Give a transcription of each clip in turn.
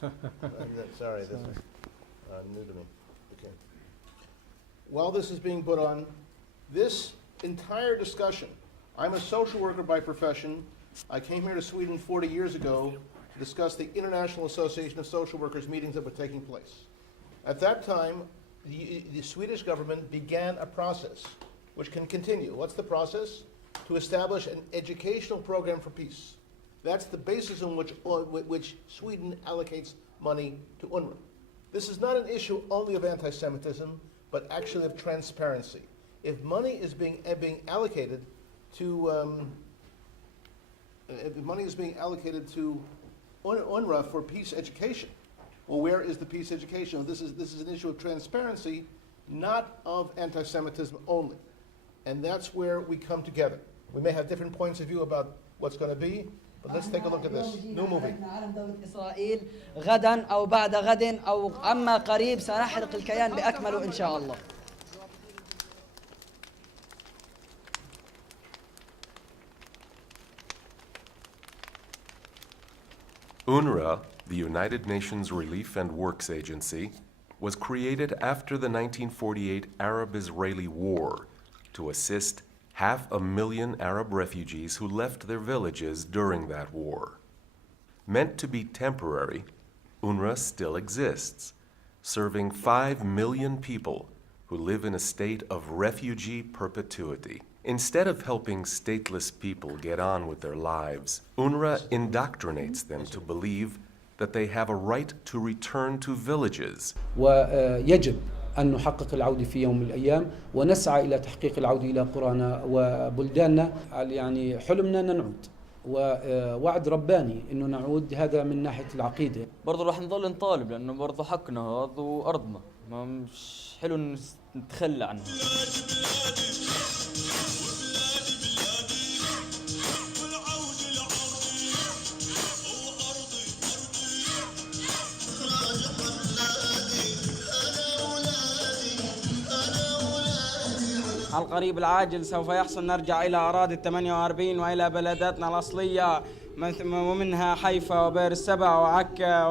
Sorry, this is new to me. Okay. While this is being put on, this entire discussion, I'm a social worker by profession. I came here to Sweden 40 years ago to discuss the International Association of Social Workers meetings that were taking place. At that time, the Swedish government began a process which can continue. What's the process? To establish an educational program for peace. That's the basis on which Sweden allocates money to UNRWA. This is not an issue only of anti-Semitism, but actually of transparency. If money is being allocated to UNRWA for peace education, well, where is the peace education? This is an issue of transparency, not of anti-Semitism only. And that's where we come together. We may have different points of view about what's going to be, but let's take a look at this. New movie. إسرائيل غدا أو بعد غد أو أما قريب سنحرق الكيان بأكمله إن شاء الله. UNRWA, the United Nations Relief and Works Agency, was created after the 1948 Arab-Israeli War to assist 500,000 Arab refugees who left their villages during that war. Meant to be temporary, UNRWA still exists, serving 5 million people who live in a state of refugee perpetuity. Instead of helping stateless people get on with their lives, UNRWA indoctrinates them to believe that they have a right to return to villages. ويجب أن نحقق العودة في يوم من الأيام ونسعى إلى تحقيق العودة إلى قرانا وبلداننا. يعني حلمنا أن نعود ووعد رباني إنه نعود، هذا من ناحية العقيدة. برضه راح نظل نطالب لأنه برضه حقنا هذا وأرضنا، ما مش حلو نتخلى عنها. على القريب العاجل سوف يحصل نرجع إلى أراضي 48 وإلى بلداتنا الأصلية ومنها حيفا وبئر السبع وعكا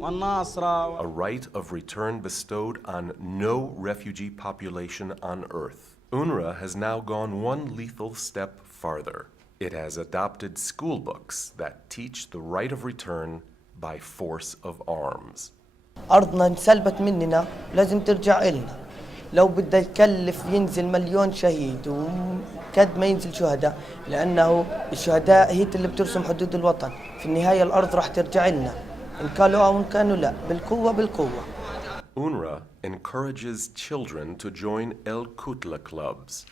والناصرة. A right of return bestowed on no refugee population on earth. UNRWA has now gone one lethal step farther. It has adopted school books that teach the right of return by force of arms. أرضنا انسلبت مننا لازم ترجع إلنا. لو بده يكلف ينزل 1,000,000 شهيد وكد ما ينزل شهداء، لأنه الشهداء هي اللي بترسم حدود الوطن. في النهاية الأرض راح ترجع لنا، إن كانوا أو إن كانوا لا، بالقوة بالقوة. UNRWA encourages children to join El Kutla clubs,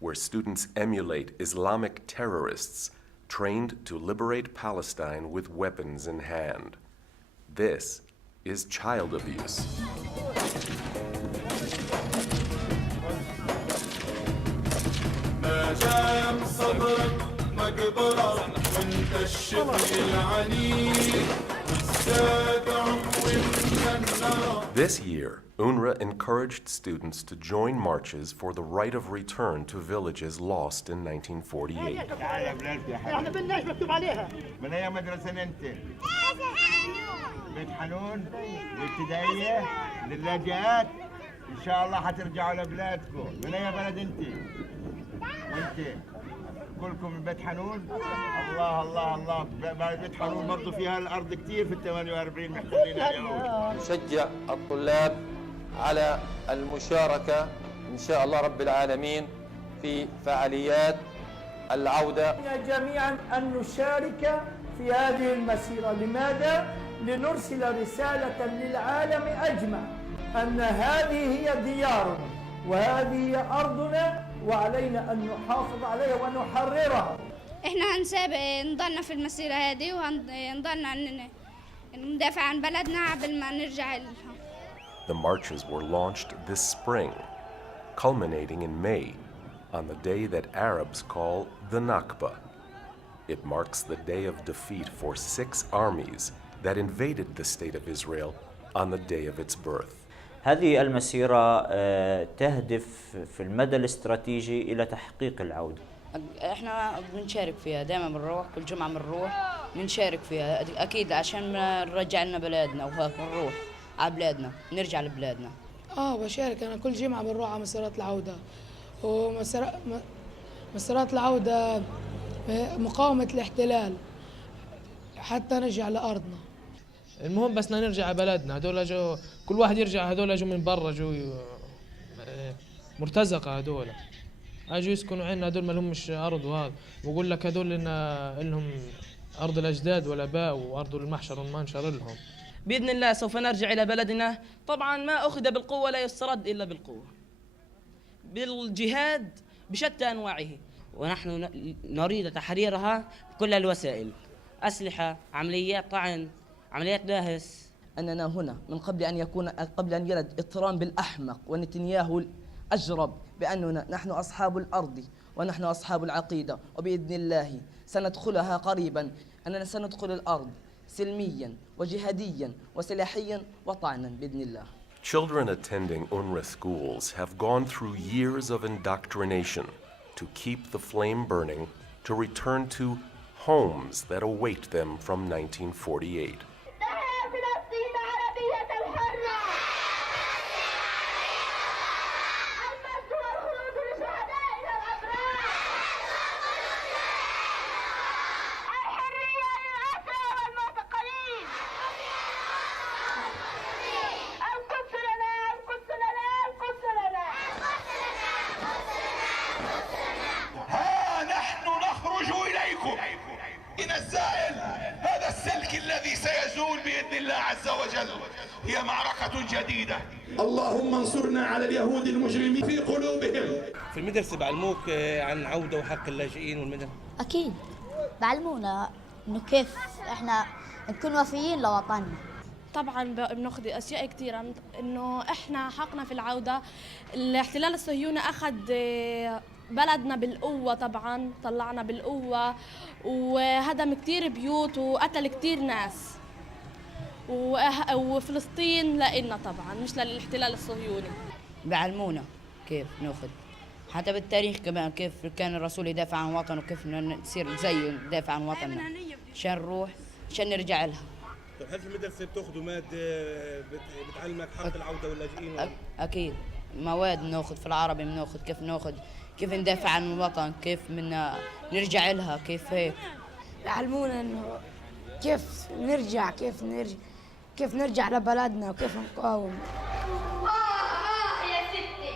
where students emulate Islamic terrorists trained to liberate Palestine with weapons in hand. This is child abuse. This year, UNRWA encouraged students to join marches for the right of return to villages lost in 1948. من أي مدرسة أنت؟ بيت حنون الابتدائية للاجئات، إن شاء الله حترجعوا لبلادكم. من أي بلد أنت؟ وأنت؟ كلكم من بيت حنون؟ الله الله الله، بيت حنون برضه فيها الأرض كتير في 48 محتلين اليهود. نشجع الطلاب على المشاركة إن شاء الله رب العالمين في فعاليات العودة. جميعا أن نشارك في هذه المسيرة. لماذا؟ لنرسل رسالة للعالم أجمع أن هذه هي ديارنا وهذه هي أرضنا وعلينا أن نحافظ عليها ونحررها. إحنا نضلنا في المسيرة هذه ونضلنا ندافع عن بلدنا قبل ما نرجع لها. The marches were launched this spring, culminating in May, on the day that Arabs call the Nakba. It marks the day of defeat for 6 armies that invaded the state of Israel on the day of its birth. هذه المسيرة تهدف في المدى الاستراتيجي إلى تحقيق العودة. احنا بنشارك فيها دائما، بنروح كل جمعة بنشارك فيها أكيد عشان نرجع لنا بلادنا، وهيك بنروح على بلادنا، نرجع لبلادنا. بشارك أنا كل جمعة بنروح على مسيرات العودة، ومسيرات العودة مقاومة الاحتلال حتى نرجع لأرضنا. المهم بس نرجع على بلدنا. هذول جو كل واحد يرجع، هذول جو من برا، جو مرتزقة، هذول اجوا يسكنوا عندنا، هذول ما لهمش ارض. وهذا بقول لك هذول لهم ارض الاجداد والاباء وارض المحشر والمنشر لهم. باذن الله سوف نرجع الى بلدنا. طبعا ما اخذ بالقوه لا يسترد الا بالقوه، بالجهاد بشتى انواعه، ونحن نريد تحريرها بكل الوسائل، اسلحه، عمليات طعن، عمليات داهس. اننا هنا من قبل ان يرد اضطرام بالاحمق ونتنياهو اجرب باننا نحن اصحاب الارض ونحن اصحاب العقيده، وباذن الله سندخلها قريبا. اننا سندخل الارض سلميا وجهاديا وسلاحيا وطعنا باذن الله. Children attending UNRWA schools have gone through years of indoctrination to keep the flame burning, to return to homes that await them from 1948. هي معركة جديدة. اللهم انصرنا على اليهود المجرمين في قلوبهم. في المدرسة بعلموك عن عودة وحق اللاجئين والمدن؟ أكيد بعلمونا إنه كيف إحنا نكون وفيين لوطننا. طبعا بناخذ أشياء كثيرة، إنه إحنا حقنا في العودة. الاحتلال الصهيوني أخذ بلدنا بالقوة، طبعا طلعنا بالقوة وهدم كثير بيوت وقتل كثير ناس. وفلسطين لإلنا طبعا، مش للاحتلال الصهيوني. بعلمونا كيف ناخذ، حتى بالتاريخ كمان كيف كان الرسول يدافع عن وطنه، وكيف نصير زيه ندافع عن وطننا عشان نروح عشان نرجع لها. طيب هل في المدرسة بتاخذوا مادة بتعلمك حق العودة واللاجئين؟ أكيد مواد بناخذ في العربي، بناخذ كيف ندافع عن الوطن، كيف بدنا نرجع لها، كيف هيك. علمونا إنه كيف نرجع لبلدنا وكيف نقاوم. يا ستي،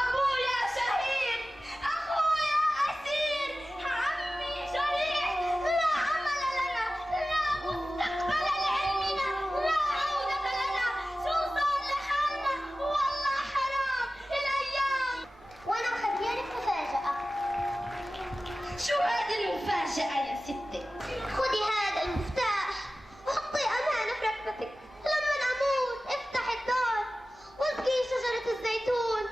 أبويا شهيد، أخويا أسير، عمي جريح، لا عمل لنا، لا مستقبل لعلمنا، لا عودة لنا، شو صار لحالنا؟ والله حرام الأيام. وأنا مخبيانك مفاجأة. شو هذه المفاجأة يا ستي؟ خذي هذا المفتاح وحطي أمانة في ركبتك، لما أموت افتح الدار واسقي شجرة الزيتون.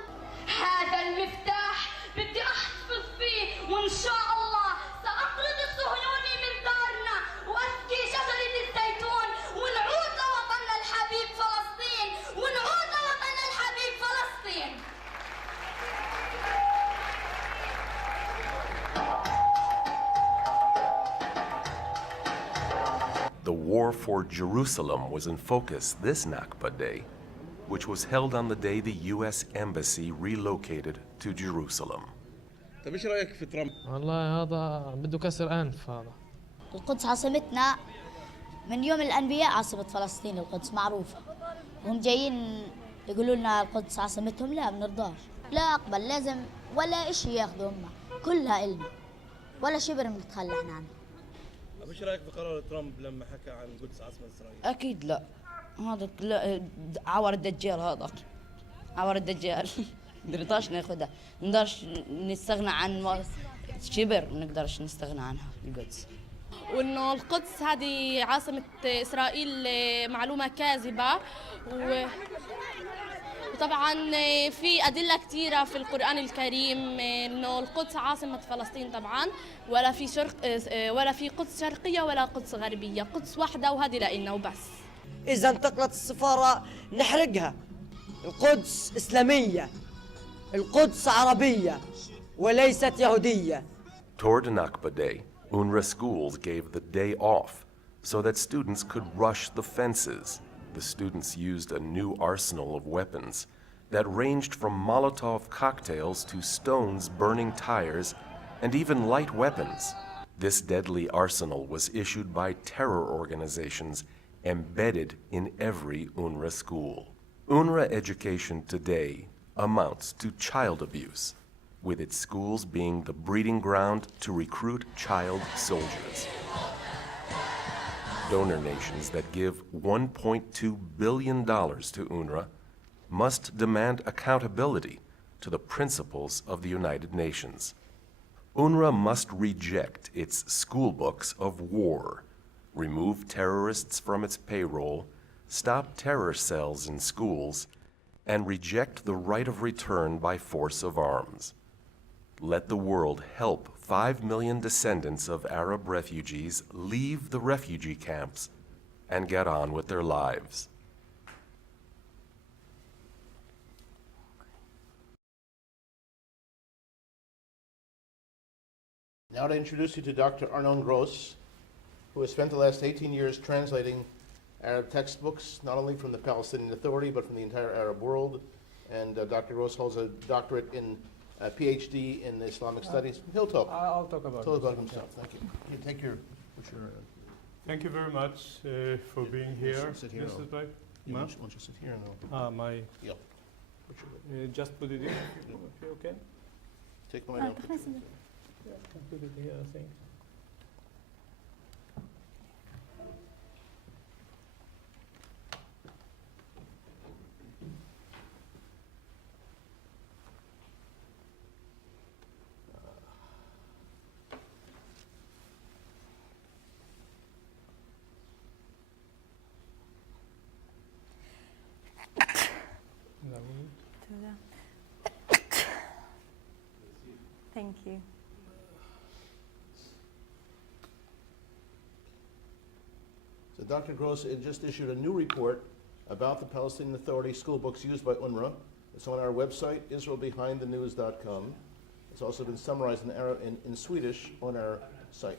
هذا المفتاح بدي أحفظ فيه، وإن شاء الله سأطرد الصهيوني من دارنا وأسقي شجرة الزيتون، ونعود لوطننا الحبيب فلسطين، ونعود لوطننا الحبيب فلسطين. The war for Jerusalem was in focus this Nakba Day, which was held on the day the U.S. Embassy relocated to Jerusalem. طيب ايش رايك في ترامب؟ والله هذا بده كسر انف. هذا القدس عاصمتنا من يوم الانبياء، عاصمة فلسطين القدس معروفة، وهم جايين يقولوا لنا القدس عاصمتهم، لا بنرضاش، لا اقبل، لازم ولا اشي ياخذوا هم، كلها النا ولا شبر بنتخلى احنا عنها. طيب ايش رايك في قرار ترامب لما حكى عن القدس عاصمة اسرائيل؟ اكيد لا، هذا عور الدجال، هذا عور الدجال. نرضاش ناخذها، نقدرش نستغنى عن شبر، ما نقدرش نستغنى عنها القدس. وإنه القدس هذه عاصمة إسرائيل معلومة كاذبة، وطبعا في أدلة كثيرة في القرآن الكريم إنه القدس عاصمة فلسطين طبعا، ولا في قدس شرقية ولا قدس غربية، قدس واحدة وهذه لإلنا وبس. إذا انتقلت السفارة نحرقها. القدس إسلامية، القدس عربية، وليست يهودية. Toward Nakba Day, UNRWA schools gave the day off so that students could rush the fences. The students used a new arsenal of weapons that ranged from Molotov cocktails to stones burning tires and even light weapons. This deadly arsenal was issued by terror organizations embedded in every UNRWA school. UNRWA education today amounts to child abuse, with its schools being the breeding ground to recruit child soldiers. Donor nations that give $1.2 billion to UNRWA must demand accountability to the principles of the United Nations. UNRWA must reject its school books of war, remove terrorists from its payroll, stop terror cells in schools, and reject the right of return by force of arms. Let the world help 5 million descendants of Arab refugees leave the refugee camps and get on with their lives. Now to introduce you to Dr. Aron Groiss, who has spent the last 18 years translating Arab textbooks, not only from the Palestinian Authority, but from the entire Arab world. And Dr. Groiss holds a doctorate in a PhD in Islamic studies. He'll talk. I'll talk about himself. Thank you. You take your. Thank you very much for being here. Sit here. This is right. Why don't you sit here and my. Yep. Just put it in. Okay, okay. Take mine out. Yeah, put it here, I think. Thank you. So Dr. Groiss just issued a new report about the Palestinian Authority school books used by UNRWA. It's on our website, israelbehindthenews.com. It's also been summarized in Swedish on our site.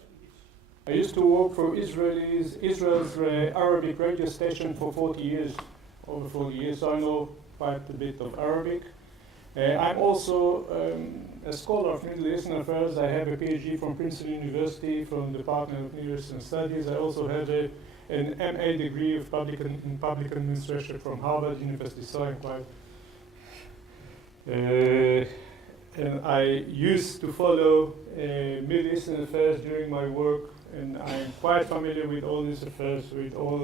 I used to work for Israel's Arabic radio station for 40 years, over 40 years, so I know quite a bit of Arabic. I'm also a scholar of Middle Eastern affairs. I have a PhD from Princeton University, from the Department of Middle Eastern Studies. I also have an MA degree of in public administration from Harvard University, so I'm quite. And I used to follow Middle Eastern affairs during my work, and I'm quite familiar with all these affairs, with all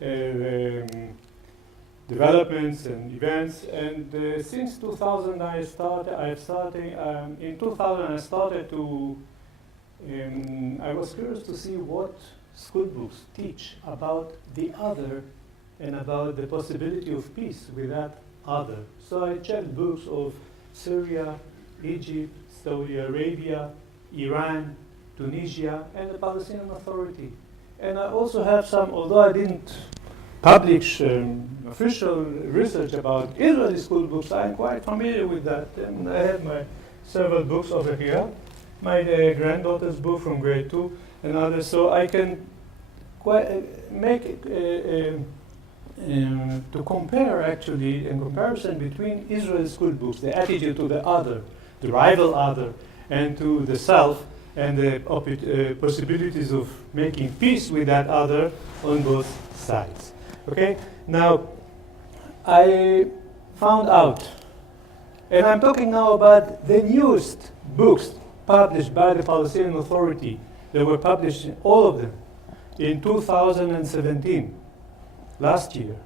the developments and events. And since 2000, in 2000, I started to. I was curious to see what school books teach about the other and about the possibility of peace with that other. So I checked books of Syria, Egypt, Saudi Arabia, Iran, Tunisia, and the Palestinian Authority. And I also have some, although I didn't publish official research about Israeli school books, I'm quite familiar with that. And I have my several books over here. My granddaughter's book from grade 2 and others, so I can make to compare actually in comparison between Israeli school books, the attitude to the other, the rival other, and to the self, and the possibilities of making peace with that other on both sides. Okay, now I found out, and I'm talking now about the newest books published by the Palestinian Authority. They were published, all of them, in 2017, last year.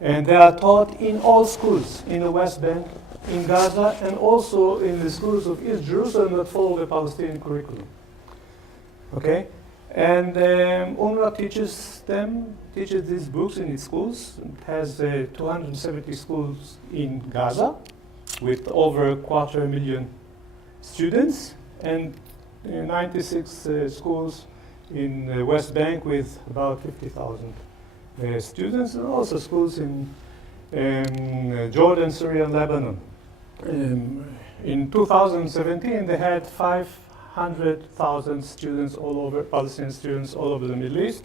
And they are taught in all schools in the West Bank, in Gaza, and also in the schools of East Jerusalem that follow the Palestinian curriculum. Okay? And UNRWA teaches these books in its schools. It has 270 schools in Gaza with over 250,000 students, and 96 schools in the West Bank with about 50,000 students, and also schools in Jordan, Syria, and Lebanon. in 2017, they had 500,000 students all over, Palestinian students all over the Middle East.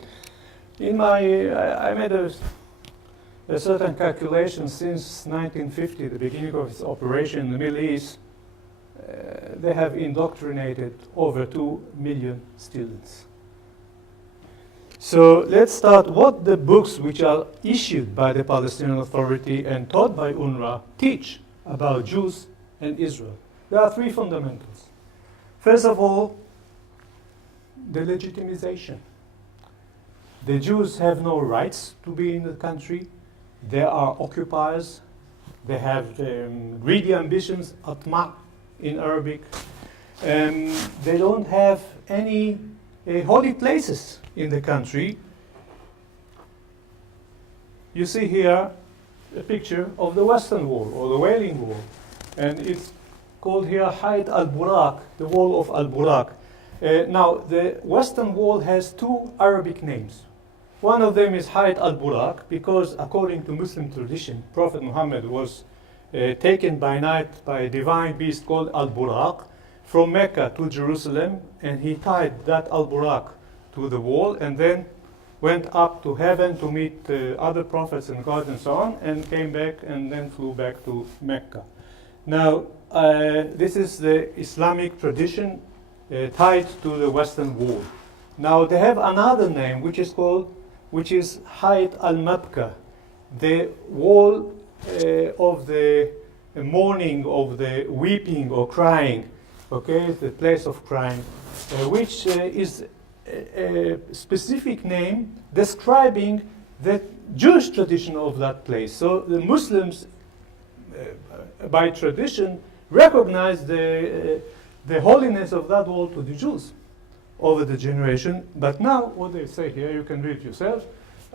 I made a certain calculation since 1950, the beginning of its operation in the Middle East. They have indoctrinated over 2 million students. So let's start what the books which are issued by the Palestinian Authority and taught by UNRWA teach about Jews and Israel. There are 3 fundamentals. First of all, the legitimization. The Jews have no rights to be in the country. They are occupiers. They have greedy ambitions, atma in Arabic. They don't have any holy places in the country. You see here a picture of the Western Wall, or the Wailing Wall. And it's called here Hayt al-Burak, the Wall of al-Burak. Now, the Western Wall has 2 Arabic names. One of them is Hayt al-Burak, because according to Muslim tradition, Prophet Muhammad was taken by night by a divine beast called al-Burak from Mecca to Jerusalem, and he tied that al-Burak to the wall and then went up to heaven to meet other prophets and God and so on, and came back and then flew back to Mecca. Now, this is the Islamic tradition tied to the Western Wall. Now, they have another name which is Hayt al-Mabka, the wall of the mourning, of the weeping or crying, okay, the place of crying, which is a specific name describing the Jewish tradition of that place. So the Muslims, by tradition, recognize the holiness of that wall to the Jews over the generation. But now, what they say here, you can read yourself,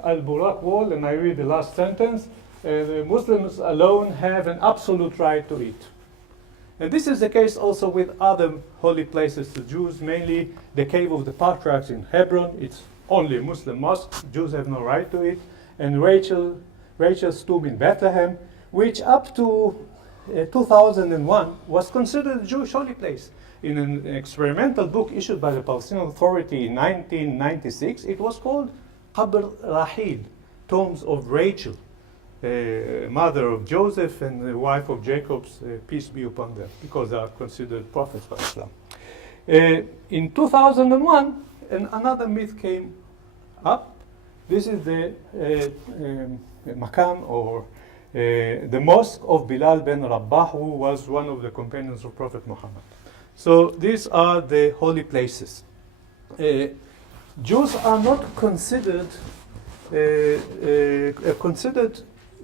Al-Burak wall, and I read the last sentence, the Muslims alone have an absolute right to it. And this is the case also with other holy places to Jews, mainly the Cave of the Patriarchs in Hebron. It's only a Muslim mosque. Jews have no right to it. And Rachel's tomb in Bethlehem, which up to 2001 was considered a Jewish holy place. In an experimental book issued by the Palestinian Authority in 1996, it was called Qabr Rahil, Tombs of Rachel, mother of Joseph and the wife of Jacob, peace be upon them, because they are considered prophets by Islam. In 2001, another myth came up. This is the Makan, or the mosque of Bilal ben Rabah, who was one of the companions of Prophet Muhammad. So these are the holy places. Jews are not considered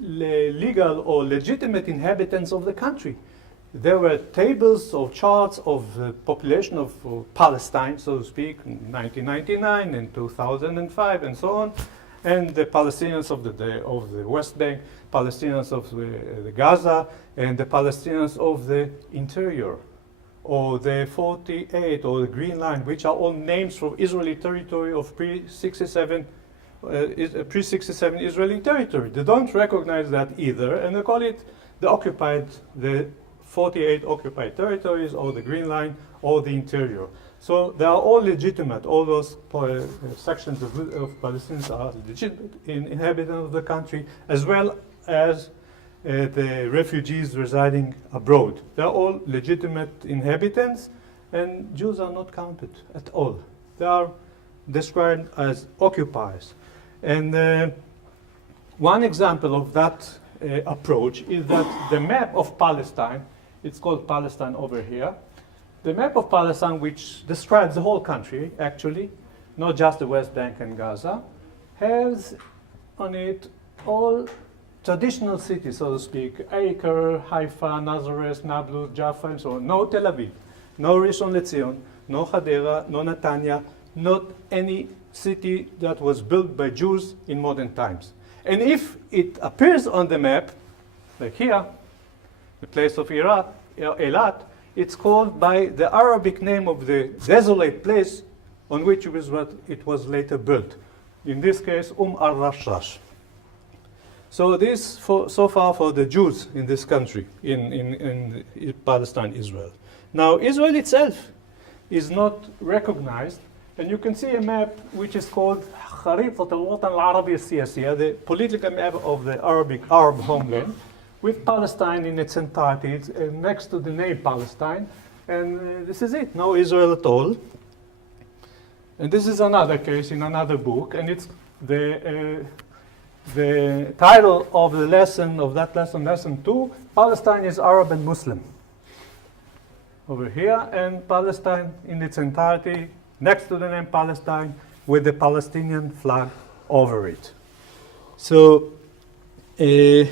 legal or legitimate inhabitants of the country. There were tables or charts of the population of Palestine, so to speak, in 1999 and 2005 and so on, and the Palestinians of the West Bank, Palestinians of the Gaza, and the Palestinians of the interior, or the 48 or the Green Line, which are all names from Israeli territory of pre-67 Israeli territory. They don't recognize that either, and they call it the 48 occupied territories, or the Green Line, or the interior. So they are all legitimate. All those sections of Palestinians are legitimate inhabitants of the country, as well as the refugees residing abroad. They are all legitimate inhabitants, and Jews are not counted at all. They are described as occupiers. And one example of that approach is that the map of Palestine, it's called Palestine over here, the map of Palestine, which describes the whole country, actually, not just the West Bank and Gaza, has on it all traditional cities, so to speak, Acre, Haifa, Nazareth, Nablus, Jaffa, and so on. No Tel Aviv, no Rishon LeZion, no Hadera, no Netanya, not any city that was built by Jews in modern times. And if it appears on the map, like here, the place of Eilat, it's called by the Arabic name of the desolate place on which it was later built. In this case, al-Rashrash. So this so far for the Jews in this country, in Palestine, Israel. Now Israel itself is not recognized, and you can see a map which is called خريطة الوطن العربي السياسي, the political map of the Arab homeland, with Palestine in its entirety, next to the name Palestine, and this is it, no Israel at all. And this is another case in another book, and it's the title of the lesson, of that lesson, lesson 2, Palestine is Arab and Muslim. Over here, and Palestine in its entirety, next to the name Palestine, with the Palestinian flag over it. So, this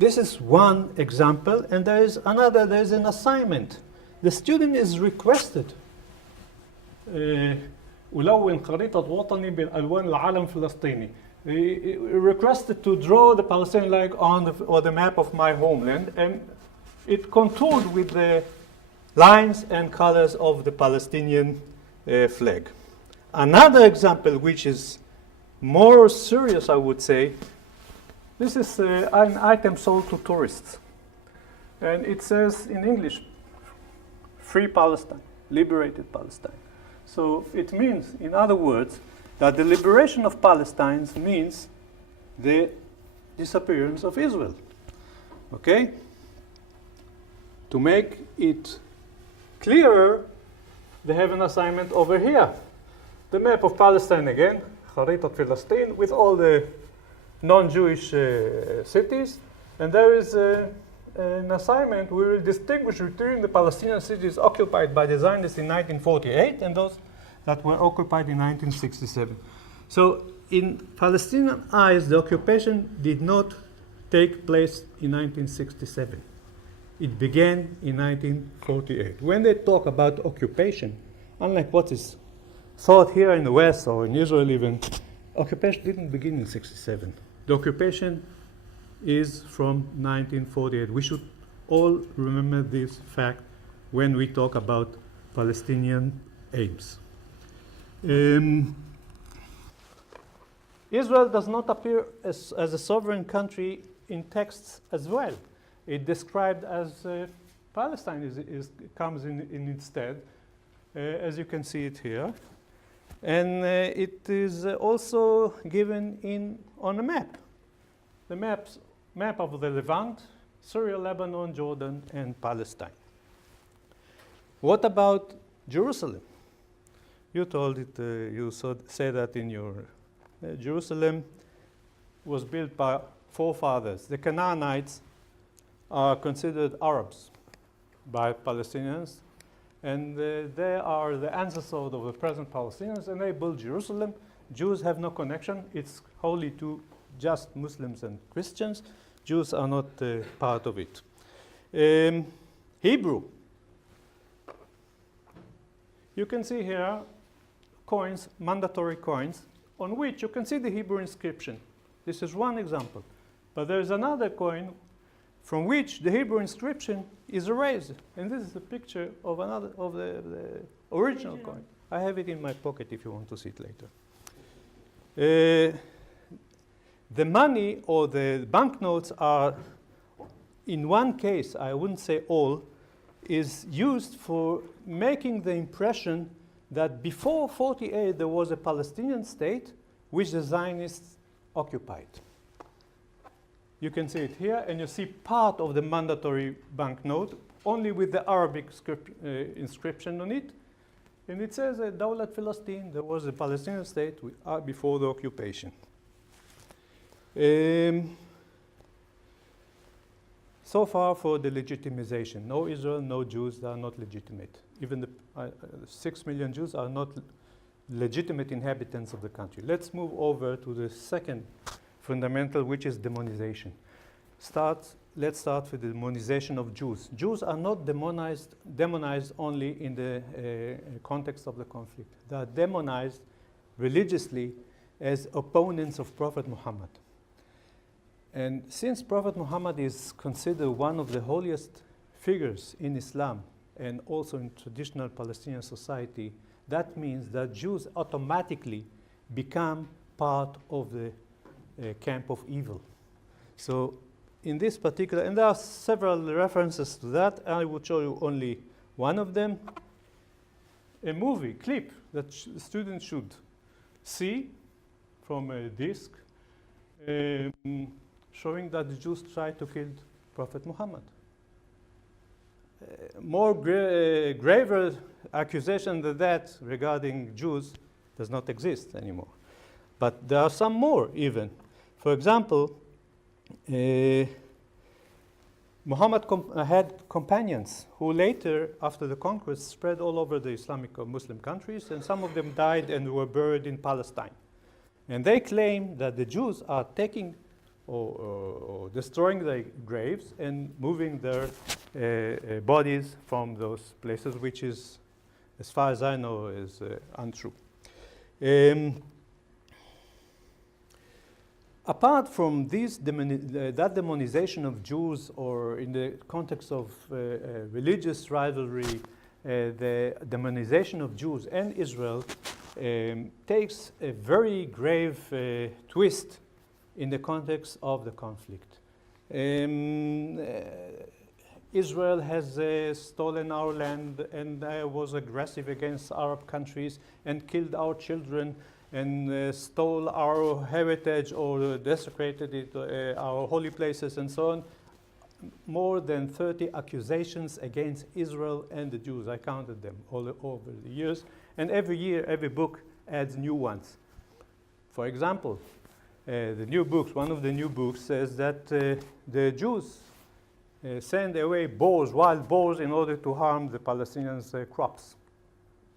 is one example, and there is another, there is an assignment. The student is requested ألون خريطة وطني بالألوان العلم الفلسطيني. Requested to draw the Palestinian flag on the map of my homeland, and it contoured with the lines and colors of the Palestinian flag. Another example, which is more serious, I would say, this is an item sold to tourists. And it says in English, Free Palestine, Liberated Palestine. So it means, in other words, that the liberation of Palestine means the disappearance of Israel. Okay? To make it clearer, they have an assignment over here. The map of Palestine again, خريطة فلسطين, with all the non-Jewish cities. And there is an assignment. We will distinguish between the Palestinian cities occupied by the Zionists in 1948 and those that were occupied in 1967. So in Palestinian eyes, the occupation did not take place in 1967. It began in 1948. When they talk about occupation, unlike what is thought here in the West or in Israel even, occupation didn't begin in 67. The occupation is from 1948. We should all remember this fact when we talk about Palestinian aims. Israel does not appear as a sovereign country in texts as well. It described as Palestine comes in instead, as you can see it here. And it is also given on a map. The map of the Levant, Syria, Lebanon, Jordan, and Palestine. What about Jerusalem? You told it, you say that in your Jerusalem was built by forefathers. The Canaanites are considered Arabs by Palestinians, and they are the ancestors of the present Palestinians, and they built Jerusalem. Jews have no connection. It's holy to just Muslims and Christians. Jews are not part of it. Hebrew. You can see here coins, mandatory coins, on which you can see the Hebrew inscription. This is one example. But there is another coin from which the Hebrew inscription is erased. And this is a picture of the original coin. I have it in my pocket if you want to see it later. The money or the banknotes are, in one case, I wouldn't say all, is used for making the impression that before 48 there was a Palestinian state which the Zionists occupied. You can see it here, and you see part of the mandatory banknote, only with the Arabic inscription on it. And it says that Dawlat Palestine, there was a Palestinian state before the occupation. So far for the legitimization. No Israel, no Jews, they are not legitimate. Even the 6 million Jews are not legitimate inhabitants of the country. Let's move over to the second fundamental, which is demonization. Let's start with the demonization of Jews. Jews are not demonized only in the context of the conflict. They are demonized religiously as opponents of Prophet Muhammad. And since Prophet Muhammad is considered one of the holiest figures in Islam and also in traditional Palestinian society, that means that Jews automatically become part of the camp of evil. So in this particular, and there are several references to that, I will show you only one of them. A movie clip that students should see from a disc showing that the Jews tried to kill Prophet Muhammad. More graver accusation than that regarding Jews does not exist anymore. But there are some more even. For example, Muhammad had companions who later, after the conquest, spread all over the Islamic or Muslim countries, and some of them died and were buried in Palestine. And they claim that the Jews are taking or destroying their graves and moving their bodies from those places, which is, as far as I know, is untrue. Apart from this that demonization of Jews, or in the context of religious rivalry, the demonization of Jews and Israel takes a very grave twist in the context of the conflict. Israel has stolen our land and was aggressive against Arab countries and killed our children and stole our heritage or desecrated it, our holy places and so on. More than 30 accusations against Israel and the Jews. I counted them all over the years. And every year, every book adds new ones. For example, the new books, one of the new books says that the Jews send away boars, wild boars, in order to harm the Palestinians' crops.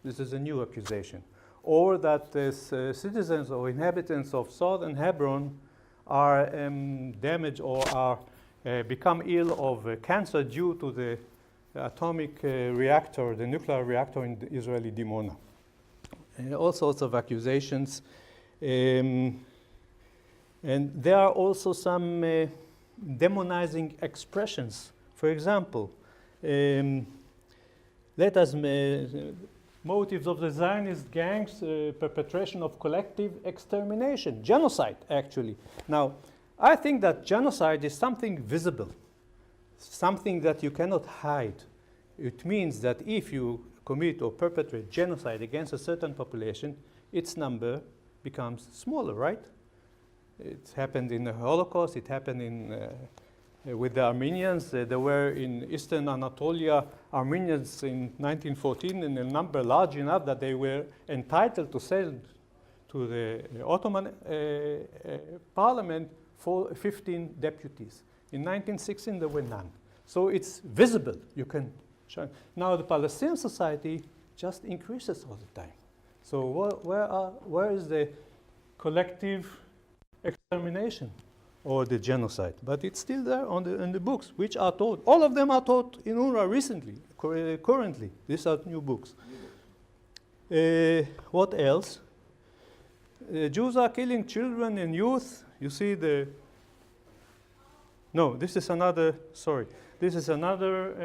This is a new accusation. Or that citizens or inhabitants of southern Hebron are damaged or are become ill of cancer due to the atomic reactor, the nuclear reactor in the Israeli Dimona. All sorts of accusations. And there are also some demonizing expressions. For example, let us motives of the Zionist gangs, perpetration of collective extermination, genocide, actually. Now, I think that genocide is something visible, something that you cannot hide. It means that if you commit or perpetrate genocide against a certain population, its number becomes smaller, right? It happened in the Holocaust, it happened with the Armenians. There were in Eastern Anatolia Armenians in 1914 in a number large enough that they were entitled to send to the Ottoman parliament for 15 deputies. In 1916 there were none. So it's visible. You can show. Now the Palestinian society just increases all the time. So where is the collective extermination or the genocide? But it's still there in the books, which are taught. All of them are taught in UNRWA recently, currently. These are new books. What else? Jews are killing children and youth. You see the... No, this is another, sorry. This is another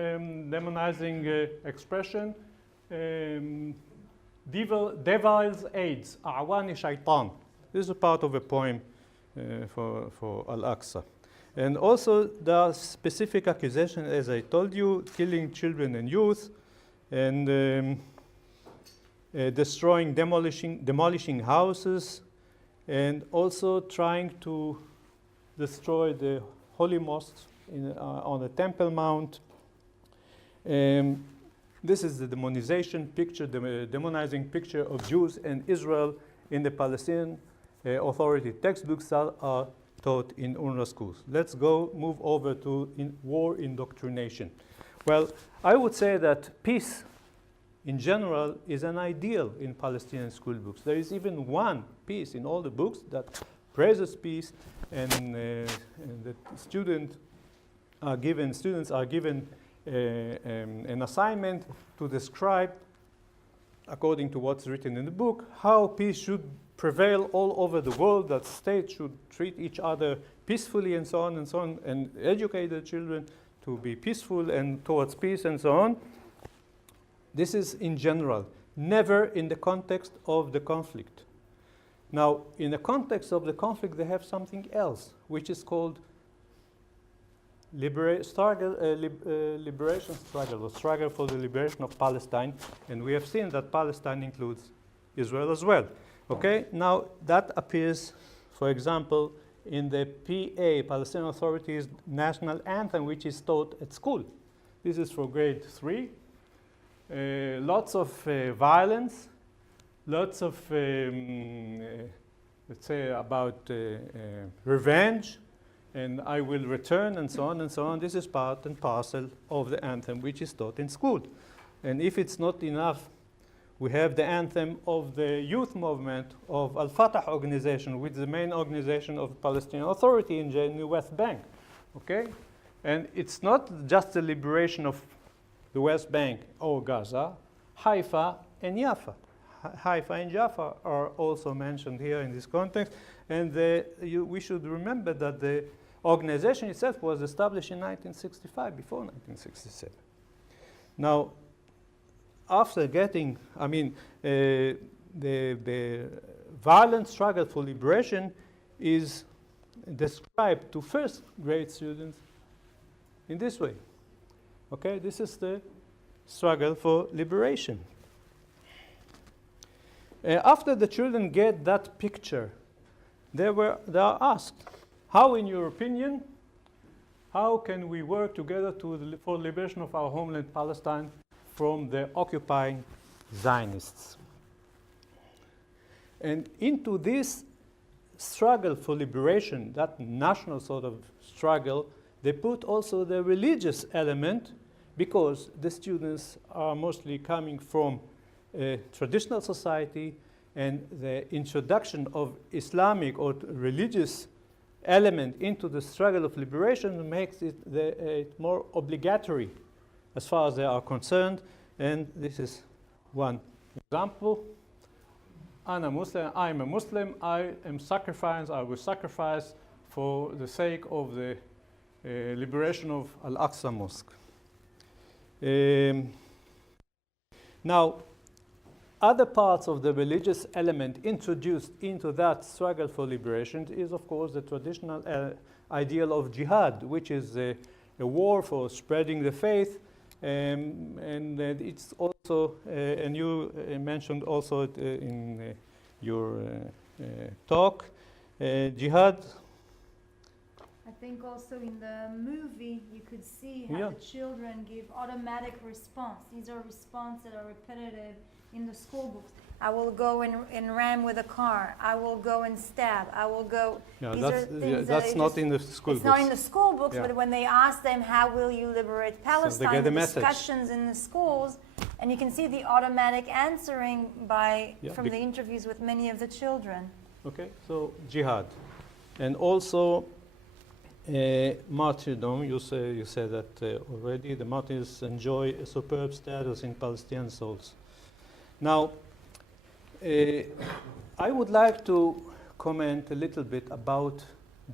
demonizing expression. Devil's aids, a'wani shaitan. This is a part of a poem for Al-Aqsa. And also there are specific accusations, as I told you, killing children and youth, and destroying, demolishing houses, and also trying to destroy the holy mosques on the Temple Mount. This is the demonization picture, the demonizing picture of Jews and Israel in the Palestinian Authority textbooks that are taught in UNRWA schools. Let's move over to war indoctrination. Well, I would say that peace in general is an ideal in Palestinian school books. There is even one piece in all the books that praises peace, and the students are given an assignment to describe, according to what's written in the book, how peace should prevail all over the world, that states should treat each other peacefully and so on, and educate the children to be peaceful and towards peace and so on. This is in general, never in the context of the conflict. Now, in the context of the conflict, they have something else, which is called liberation struggle, or struggle for the liberation of Palestine. And we have seen that Palestine includes Israel as well. Okay, now that appears, for example, in the PA, Palestinian Authority's national anthem, which is taught at school. This is for grade 3. Lots of violence, lots of, let's say, about revenge, and I will return, and so on and so on. This is part and parcel of the anthem which is taught in school. And if it's not enough, we have the anthem of the youth movement of Al-Fatah organization, which is the main organization of the Palestinian Authority in the West Bank. Okay? And it's not just the liberation of the West Bank or Gaza. Haifa and Jaffa. Haifa and Jaffa are also mentioned here in this context. And we should remember that the organization itself was established in 1965, before 1967. Now, after getting, the violent struggle for liberation is described to first grade students in this way. Okay, this is the struggle for liberation. After the children get that picture, they are asked, how, in your opinion, how can we work together for the liberation of our homeland Palestine from the occupying Zionists? And into this struggle for liberation, that national sort of struggle, they put also the religious element, because the students are mostly coming from a traditional society, and the introduction of Islamic or religious element into the struggle of liberation makes it more obligatory as far as they are concerned. And this is one example. I'm a Muslim, I will sacrifice for the sake of the liberation of Al-Aqsa Mosque. Now, other parts of the religious element introduced into that struggle for liberation is, of course, the traditional ideal of jihad, which is a war for spreading the faith. And it's also, and you mentioned also in your talk, jihad. I think also in the movie you could see how the children give automatic response. These are responses that are repetitive in the school books. I will go and ram with a car. I will go and stab. I will go. Yeah, these are things that's not in the school books. It's not in the school books, but when they ask them, how will you liberate Palestine, so they get the discussions in the schools, and you can see the automatic answering from the interviews with many of the children. Okay, so jihad. And also martyrdom, you said that already. The martyrs enjoy a superb status in Palestinian souls. Now, I would like to comment a little bit about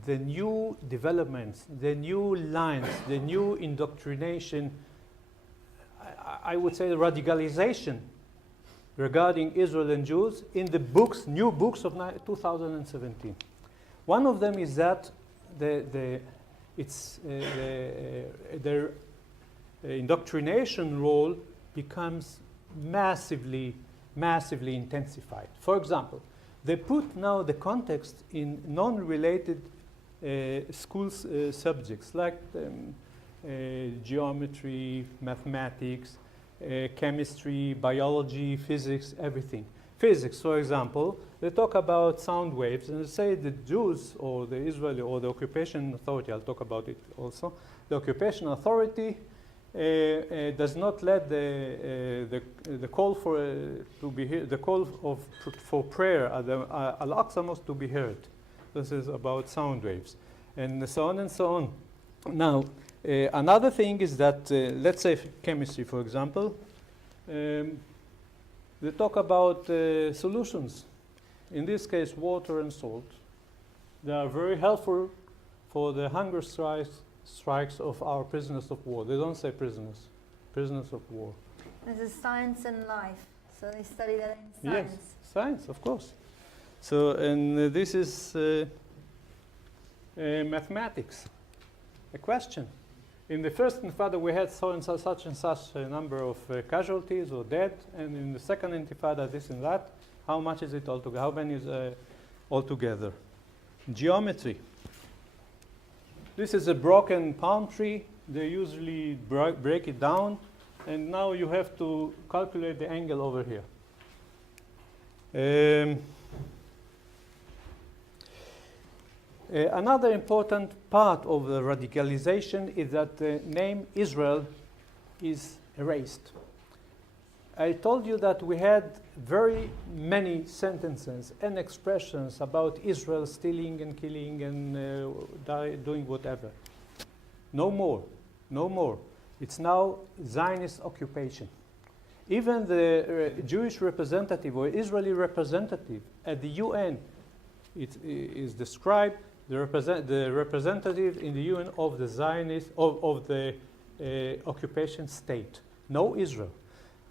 the new developments, the new lines, the new indoctrination, I would say the radicalization regarding Israel and Jews in the books, new books of 2017. One of them is that their indoctrination role becomes massively intensified. For example, they put now the context in non-related school subjects like geometry, mathematics, chemistry, biology, physics, everything. Physics, for example, they talk about sound waves, and they say the Jews or the Israeli or the occupation authority, I'll talk about it also, the occupation authority does not let the call for to be heard, the call for prayer at the Al-Aqsa Mosque to be heard. This is about sound waves, and so on and so on. Now, another thing is that let's say chemistry, for example, they talk about solutions. In this case, water and salt. They are very helpful for the hunger strikes of our prisoners of war. They don't say prisoners of war. This is science and life. So they study that in science. Yes, science, of course. So, and this is mathematics, a question. In the first intifada, we had so and so, such and such a number of casualties or dead, and in the second intifada, this and that. How much is it altogether? How many is altogether? Geometry. This is a broken palm tree. They usually break it down, and now you have to calculate the angle over here. Another important part of the radicalization is that the name Israel is erased. I told you that we had very many sentences and expressions about Israel stealing and killing and doing whatever. No more, no more. It's now Zionist occupation. Even the Jewish representative or Israeli representative at the UN, it is described the representative in the UN of the Zionist, of the occupation state. No Israel.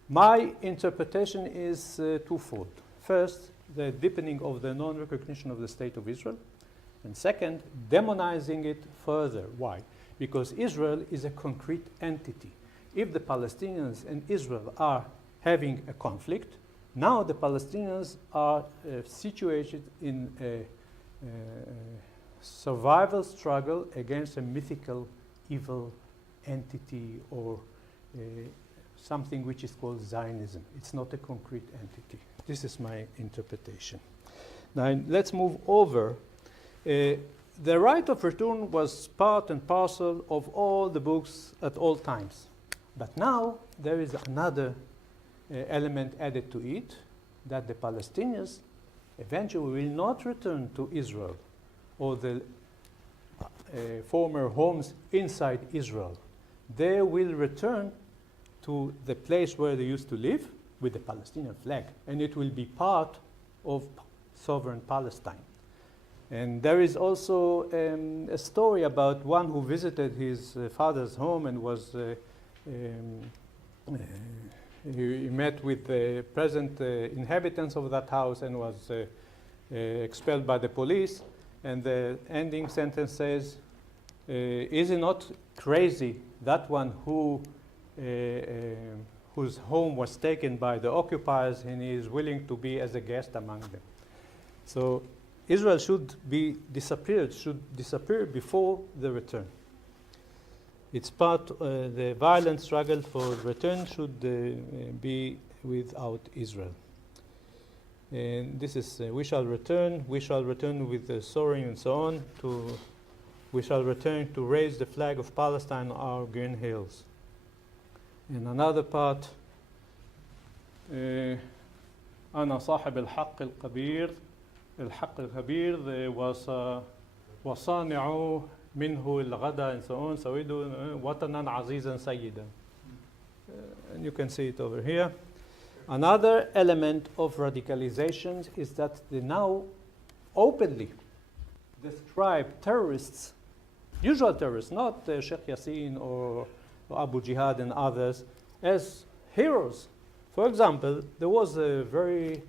My interpretation is twofold. First, the deepening of the non-recognition of the state of Israel. And second, demonizing it further. Why? Because Israel is a concrete entity. If the Palestinians and Israel are having a conflict, now the Palestinians are situated in a survival struggle against a mythical evil entity or something which is called Zionism. It's not a concrete entity. This is my interpretation. Now let's move over. The right of return was part and parcel of all the books at all times. But now there is another element added to it, that the Palestinians eventually will not return to Israel or the former homes inside Israel. They will return to the place where they used to live with the Palestinian flag, and it will be part of sovereign Palestine. And there is also a story about one who visited his father's home and was he met with the present inhabitants of that house and was expelled by the police. And the ending sentence says, is it not crazy, that one who whose home was taken by the occupiers and he is willing to be as a guest among them? So Israel should disappear before the return. It's part, the violent struggle for return should be without Israel. And this is, we shall return with the soaring and so on, we shall return to raise the flag of Palestine on our green hills. And another part, أنا صاحب الحق الكبير الحق الكبير وصانع منه الغدا and so on, سويد وطنا عزيزا سيدا. And you can see it over here. Another element of radicalization is that they now openly describe terrorists, usual terrorists, not Sheikh Yassin or Abu Jihad and others, as heroes. For example, there was a very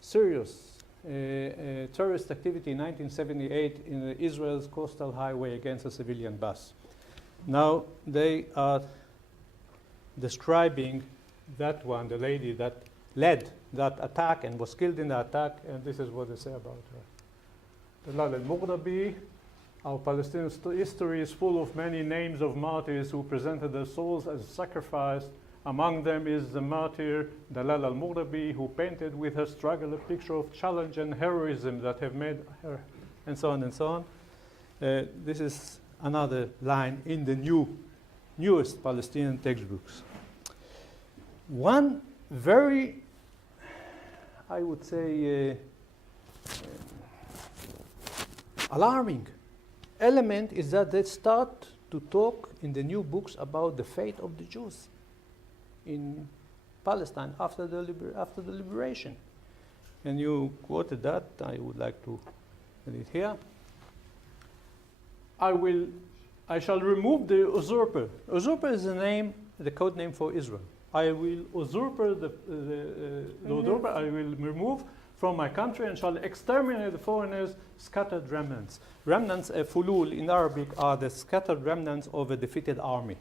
serious terrorist activity in 1978 in Israel's coastal highway against a civilian bus. Now they are describing that one, the lady that led that attack and was killed in the attack, and this is what they say about her. Dalal al-Mughrabi, our Palestinian history is full of many names of martyrs who presented their souls as sacrifice. Among them is the martyr Dalal al-Mughrabi, who painted with her struggle a picture of challenge and heroism that have made her, and so on and so on. This is another line in the newest Palestinian textbooks. One very, I would say, alarming element is that they start to talk in the new books about the fate of the Jews in Palestine after the liberation. And you quoted that. I would like to read it here. I shall remove the usurper. Usurper is the name, the code name for Israel. I will usurper the usurper. I will remove from my country and shall exterminate the foreigners, scattered remnants. Remnants, fulul in Arabic, are the scattered remnants of a defeated army.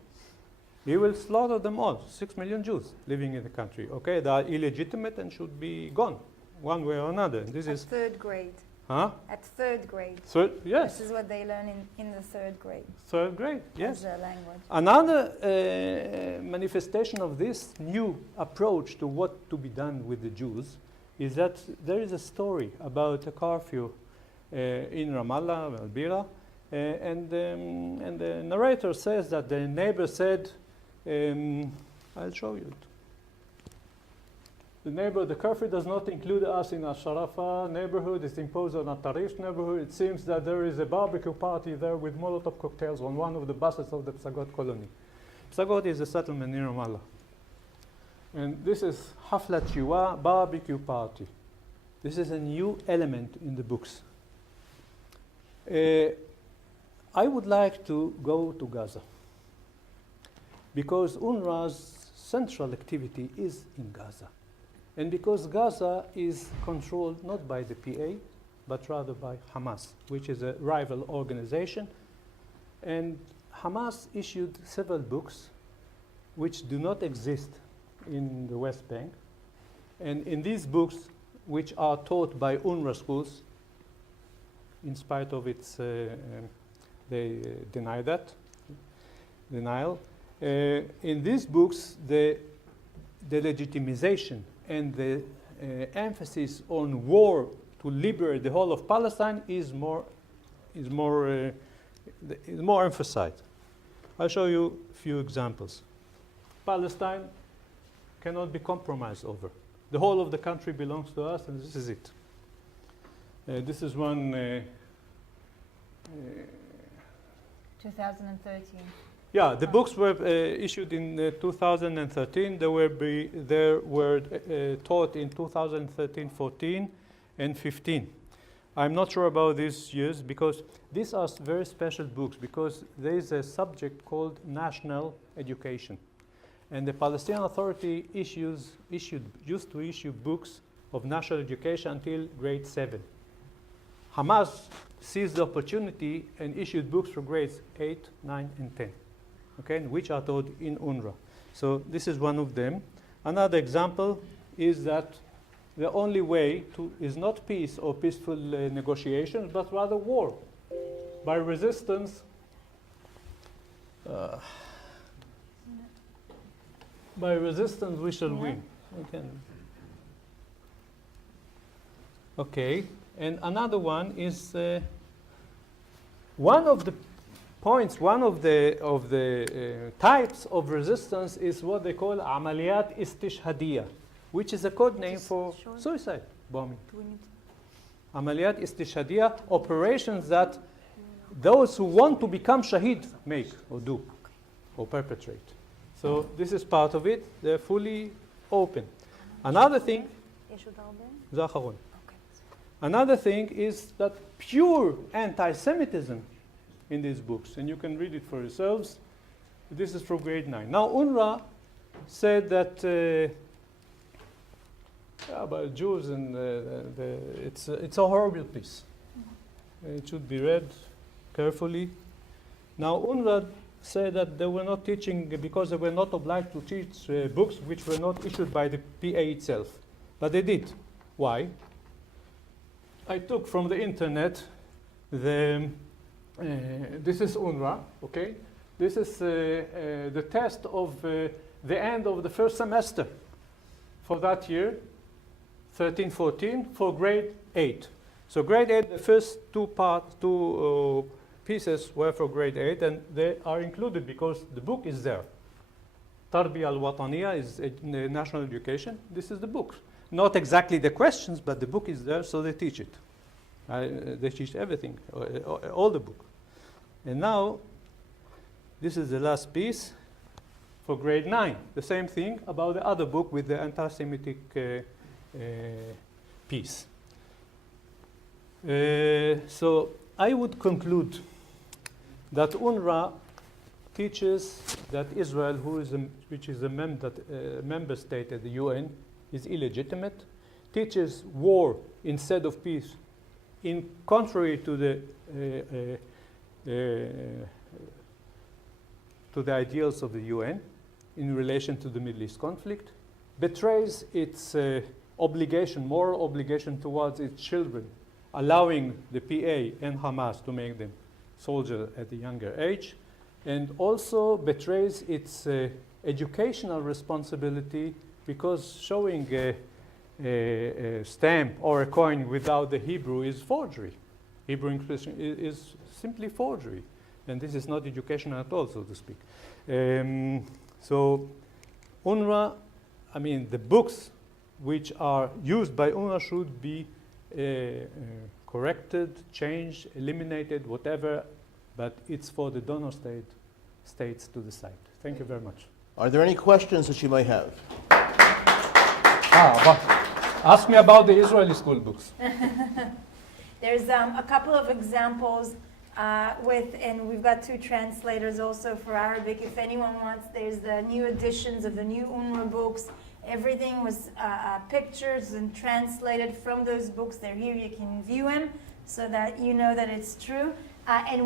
He will slaughter them all, 6 million Jews living in the country. Okay, they are illegitimate and should be gone, one way or another. This is third grade. Huh? At third grade. Third, yes. This is what they learn in the third grade. Third grade, yes. As a language. Another manifestation of this new approach to what to be done with the Jews is that there is a story about a curfew in Ramallah, Al-Bira, and the narrator says that the neighbor said, I'll show you it. The neighbor, the curfew does not include us in Al-Sharafa neighborhood. It's imposed on Al-Tarish neighborhood. It seems that there is a barbecue party there with Molotov cocktails on one of the buses of the Psagot colony. Psagot is a settlement near Ramallah. And this is Haflat Shiwa, barbecue party. This is a new element in the books. I would like to go to Gaza because UNRWA's central activity is in Gaza. And because Gaza is controlled not by the PA, but rather by Hamas, which is a rival organization. And Hamas issued several books which do not exist in the West Bank. And in these books, which are taught by UNRWA schools, in spite of its, they deny that, denial. In these books, the legitimization and the emphasis on war to liberate the whole of Palestine is more emphasized. I'll show you a few examples. Palestine cannot be compromised over. The whole of the country belongs to us, and this is it. This is one 2013. Yeah, the books were issued in 2013. They were taught in 2013, 14, and 15. I'm not sure about these years because these are very special books because there is a subject called national education. And the Palestinian Authority used to issue books of national education until grade 7. Hamas seized the opportunity and issued books for grades 8, 9, and 10. Okay, which are taught in UNRWA. So this is one of them. Another example is that the only way is not peace or peaceful negotiations, but rather war. By resistance, we shall win. Okay, and another one is one of the points, one of the types of resistance is what they call amaliyat istishhadiyya, which is a code name for suicide bombing. Amaliyat istishhadiyya, operations that those who want to become shaheed make or do or perpetrate. So this is part of it. They're fully open. Another thing, another thing is that pure anti-Semitism in these books, and you can read it for yourselves. This is from grade 9. Now, UNRWA said that about Jews, and it's a horrible piece. It should be read carefully. Now, UNRWA said that they were not teaching because they were not obliged to teach books which were not issued by the PA itself, but they did. Why? I took from the internet the. This is UNRWA, okay? This is the test of the end of the first semester for that year, 13-14, for grade 8. So grade 8, the first two pieces were for grade 8, and they are included because the book is there. Tarbiya al-Wataniya is national education. This is the book. Not exactly the questions, but the book is there, so they teach it. They teach everything, all the book. And now, this is the last piece for grade 9. The same thing about the other book with the anti-Semitic piece. So I would conclude that UNRWA teaches that Israel, which is a member state at the UN, is illegitimate, teaches war instead of peace, in contrary to the ideals of the UN in relation to the Middle East conflict, betrays its obligation, moral obligation towards its children, allowing the PA and Hamas to make them soldiers at a younger age, and also betrays its educational responsibility, because showing a stamp or a coin without the Hebrew is forgery. Hebrew English is simply forgery, and this is not educational at all, so to speak. So UNRWA, I mean, the books which are used by UNRWA should be corrected, changed, eliminated, whatever, but it's for the donor states to decide. Thank you very much. Are there any questions that you may have? Ask me about the Israeli school books. There's a couple of examples and we've got 2 translators also for Arabic. If anyone wants, there's the new editions of the new UNRWA books. Everything was pictures and translated from those books. They're here, you can view them so that you know that it's true. And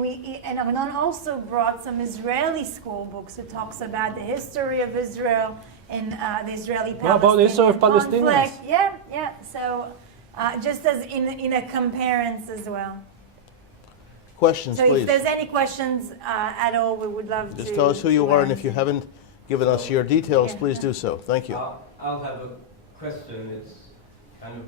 Aron also brought some Israeli school books. It talks about the history of Israel and the Israeli-Palestinian conflict. Yeah. So just as in a comparison as well. Questions, so please. If there's any questions at all, we would love to. Just tell us who you are, and if you haven't given us your details, please do so. Thank you. I'll have a question. It's kind of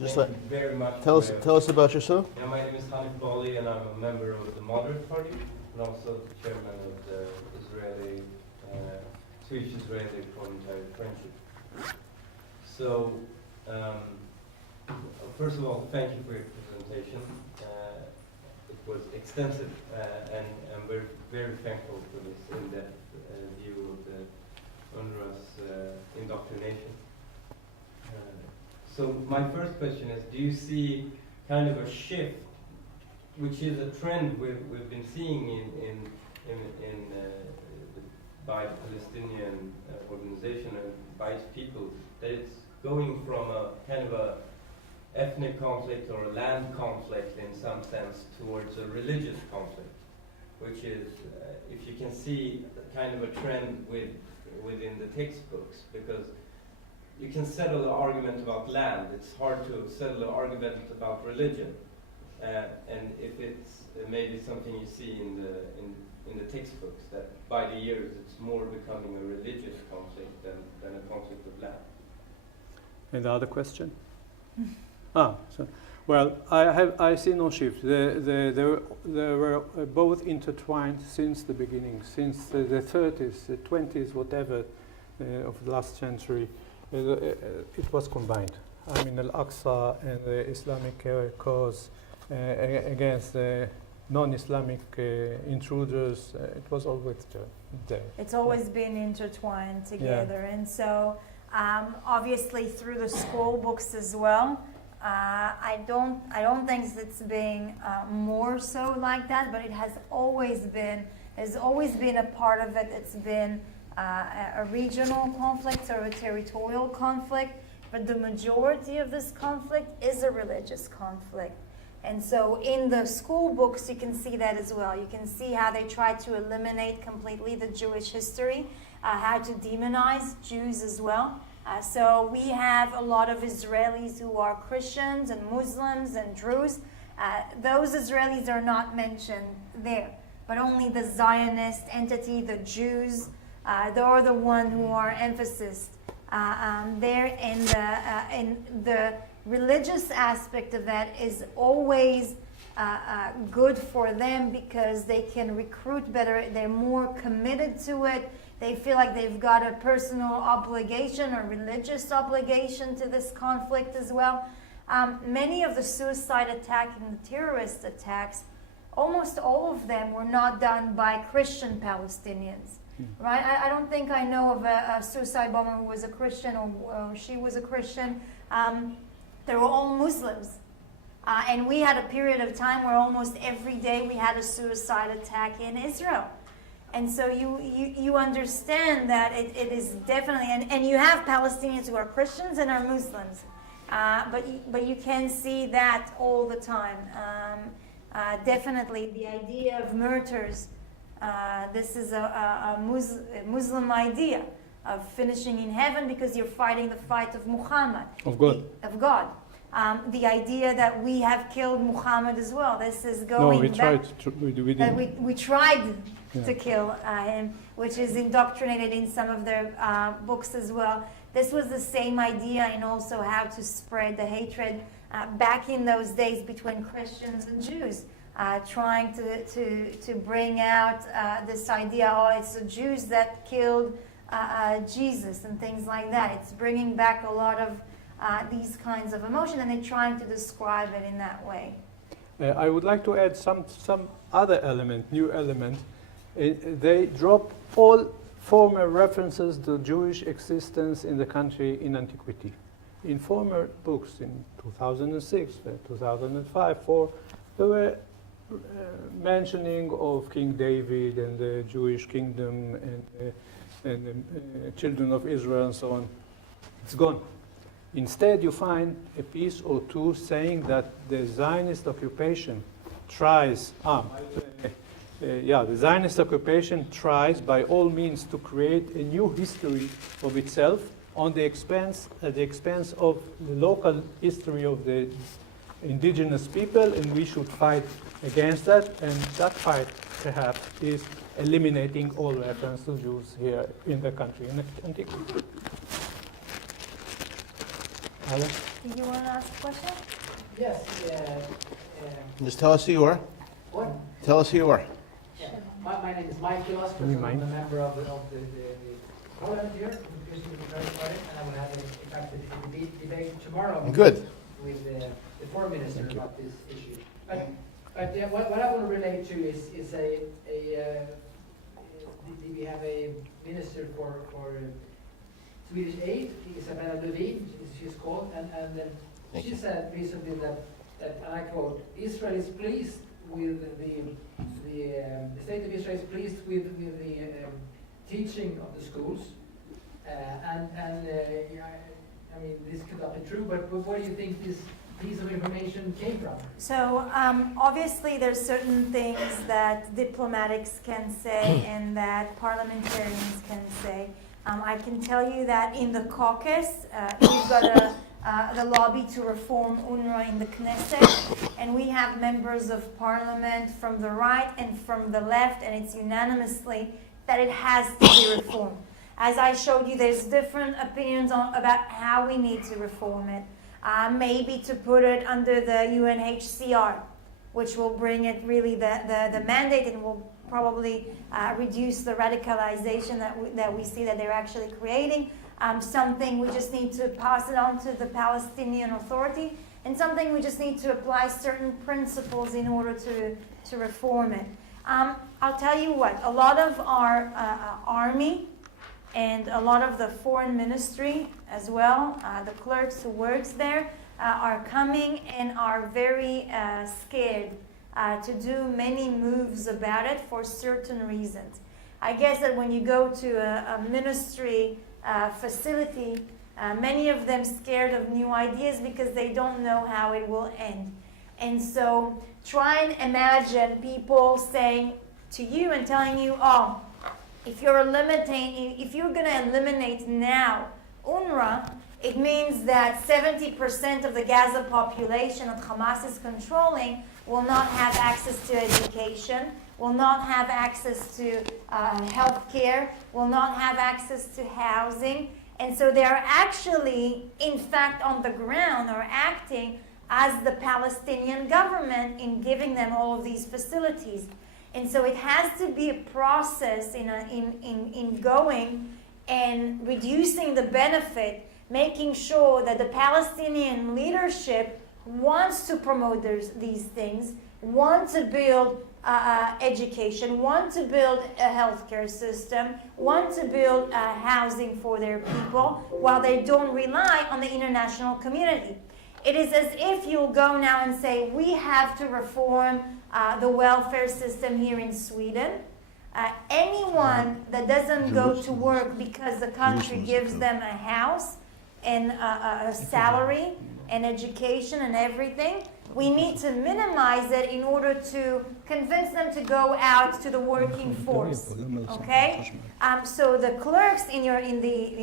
just very much. Tell us about yourself. Yeah, my name is Hanif Bali, and I'm a member of the Moderate Party, and also the chairman of the Swedish-Israeli Parliamentary Friendship. So, first of all, thank you for your presentation. It was extensive, and I'm very, very thankful for this in-depth view of the UNRWA's indoctrination. So my first question is, do you see kind of a shift, which is a trend we've been seeing by the Palestinian organization and by its people, that it's going from a kind of a ethnic conflict or a land conflict in some sense towards a religious conflict, which is, if you can see kind of a trend within the textbooks, because you can settle the argument about land. It's hard to settle the argument about religion, and if it's maybe something you see in the textbooks, that by the years it's more becoming a religious conflict than a conflict of land. And the other question? Well, I see no shift. They were both intertwined since the beginning, since the 30s, the 20s, whatever, of the last century. It was combined. I mean, Al-Aqsa and the Islamic cause against the non-Islamic intruders, it was always there. It's always been intertwined together, and so obviously through the school books as well. I don't think it's being more so like that, but it has always been. There's always been a part of it. It's been a regional conflict or a territorial conflict, but the majority of this conflict is a religious conflict. And so in the school books, you can see that as well. You can see how they try to eliminate completely the Jewish history, how to demonize Jews as well. So we have a lot of Israelis who are Christians and Muslims and Druze. Those Israelis are not mentioned there, but only the Zionist entity, the Jews, they're the one who are emphasized there. And the religious aspect of that is always good for them because they can recruit better. They're more committed to it. They feel like they've got a personal obligation or religious obligation to this conflict as well. Many of the suicide attacks and the terrorist attacks, almost all of them were not done by Christian Palestinians. Right? I don't think I know of a suicide bomber who was a Christian or she was a Christian. They were all Muslims. And we had a period of time where almost every day we had a suicide attack in Israel. And so you understand that it is definitely, and you have Palestinians who are Christians and are Muslims. But you can see that all the time. Definitely the idea of martyrs, this is a Muslim idea of finishing in heaven because you're fighting the fight of Muhammad. Of God. Of God. The idea that we have killed Muhammad as well. This is going No, we back. We tried to kill him, which is indoctrinated in some of their books as well. This was the same idea, and also how to spread the hatred back in those days between Christians and Jews, trying to bring out this idea, oh, it's the Jews that killed Jesus and things like that. It's bringing back a lot of these kinds of emotion, and they're trying to describe it in that way. I would like to add some other element, new element. They drop all former references to Jewish existence in the country in antiquity. In former books, in 2006, 2005, 2004, there were mentioning of King David and the Jewish kingdom and the children of Israel and so on. It's gone. Instead, you find a piece or two saying that the Zionist occupation tries, the Zionist occupation tries by all means to create a new history of itself at the expense of the local history of the indigenous people, and we should fight against that. And that fight, perhaps, is eliminating all reference to Jews here in the country in antiquity. Alan? Do you want to ask a question? Yes. Just tell us who you are. What? Tell us who you are. Yeah. My name is Mike Gillespie. I'm a member of the parliament here, and I will have a debate tomorrow. Good. With the foreign minister about this issue. But what I want to relate to is we have a minister for Swedish aid, Isabella Lövin, she's called, and she said recently that, and I quote, Israel is pleased with the state of Israel is pleased with the teaching of the schools, I mean, this could not be true, but where do you think this piece of information came from? So obviously there's certain things that diplomatics can say and that parliamentarians can say. I can tell you that in the caucus, we've got the lobby to reform UNRWA in the Knesset, and we have members of parliament from the right and from the left, and it's unanimously that it has to be reformed. As I showed you, there's different opinions about how we need to reform it. Maybe to put it under the UNHCR, which will bring it really the mandate and will probably reduce the radicalization that we see that they're actually creating. Something we just need to pass it on to the Palestinian Authority, and something we just need to apply certain principles in order to reform it. I'll tell you what, a lot of our army and a lot of the foreign ministry as well, the clerks who works there, are coming and are very scared to do many moves about it for certain reasons. I guess that when you go to a ministry facility, many of them scared of new ideas because they don't know how it will end. And so try and imagine people saying to you and telling you, oh, if you're going to eliminate now UNRWA, it means that 70% of the Gaza population that Hamas is controlling will not have access to education, will not have access to health care, will not have access to housing. And so they are actually, in fact, on the ground are acting as the Palestinian government in giving them all of these facilities. And so it has to be a process in going and reducing the benefit, making sure that the Palestinian leadership wants to promote these things, want to build education, want to build a healthcare system, want to build housing for their people, while they don't rely on the international community. It is as if you'll go now and say, we have to reform the welfare system here in Sweden. Anyone that doesn't go to work because the country gives them a house and a salary, and education and everything, we need to minimize it in order to convince them to go out to the working force. Okay? So the clerks in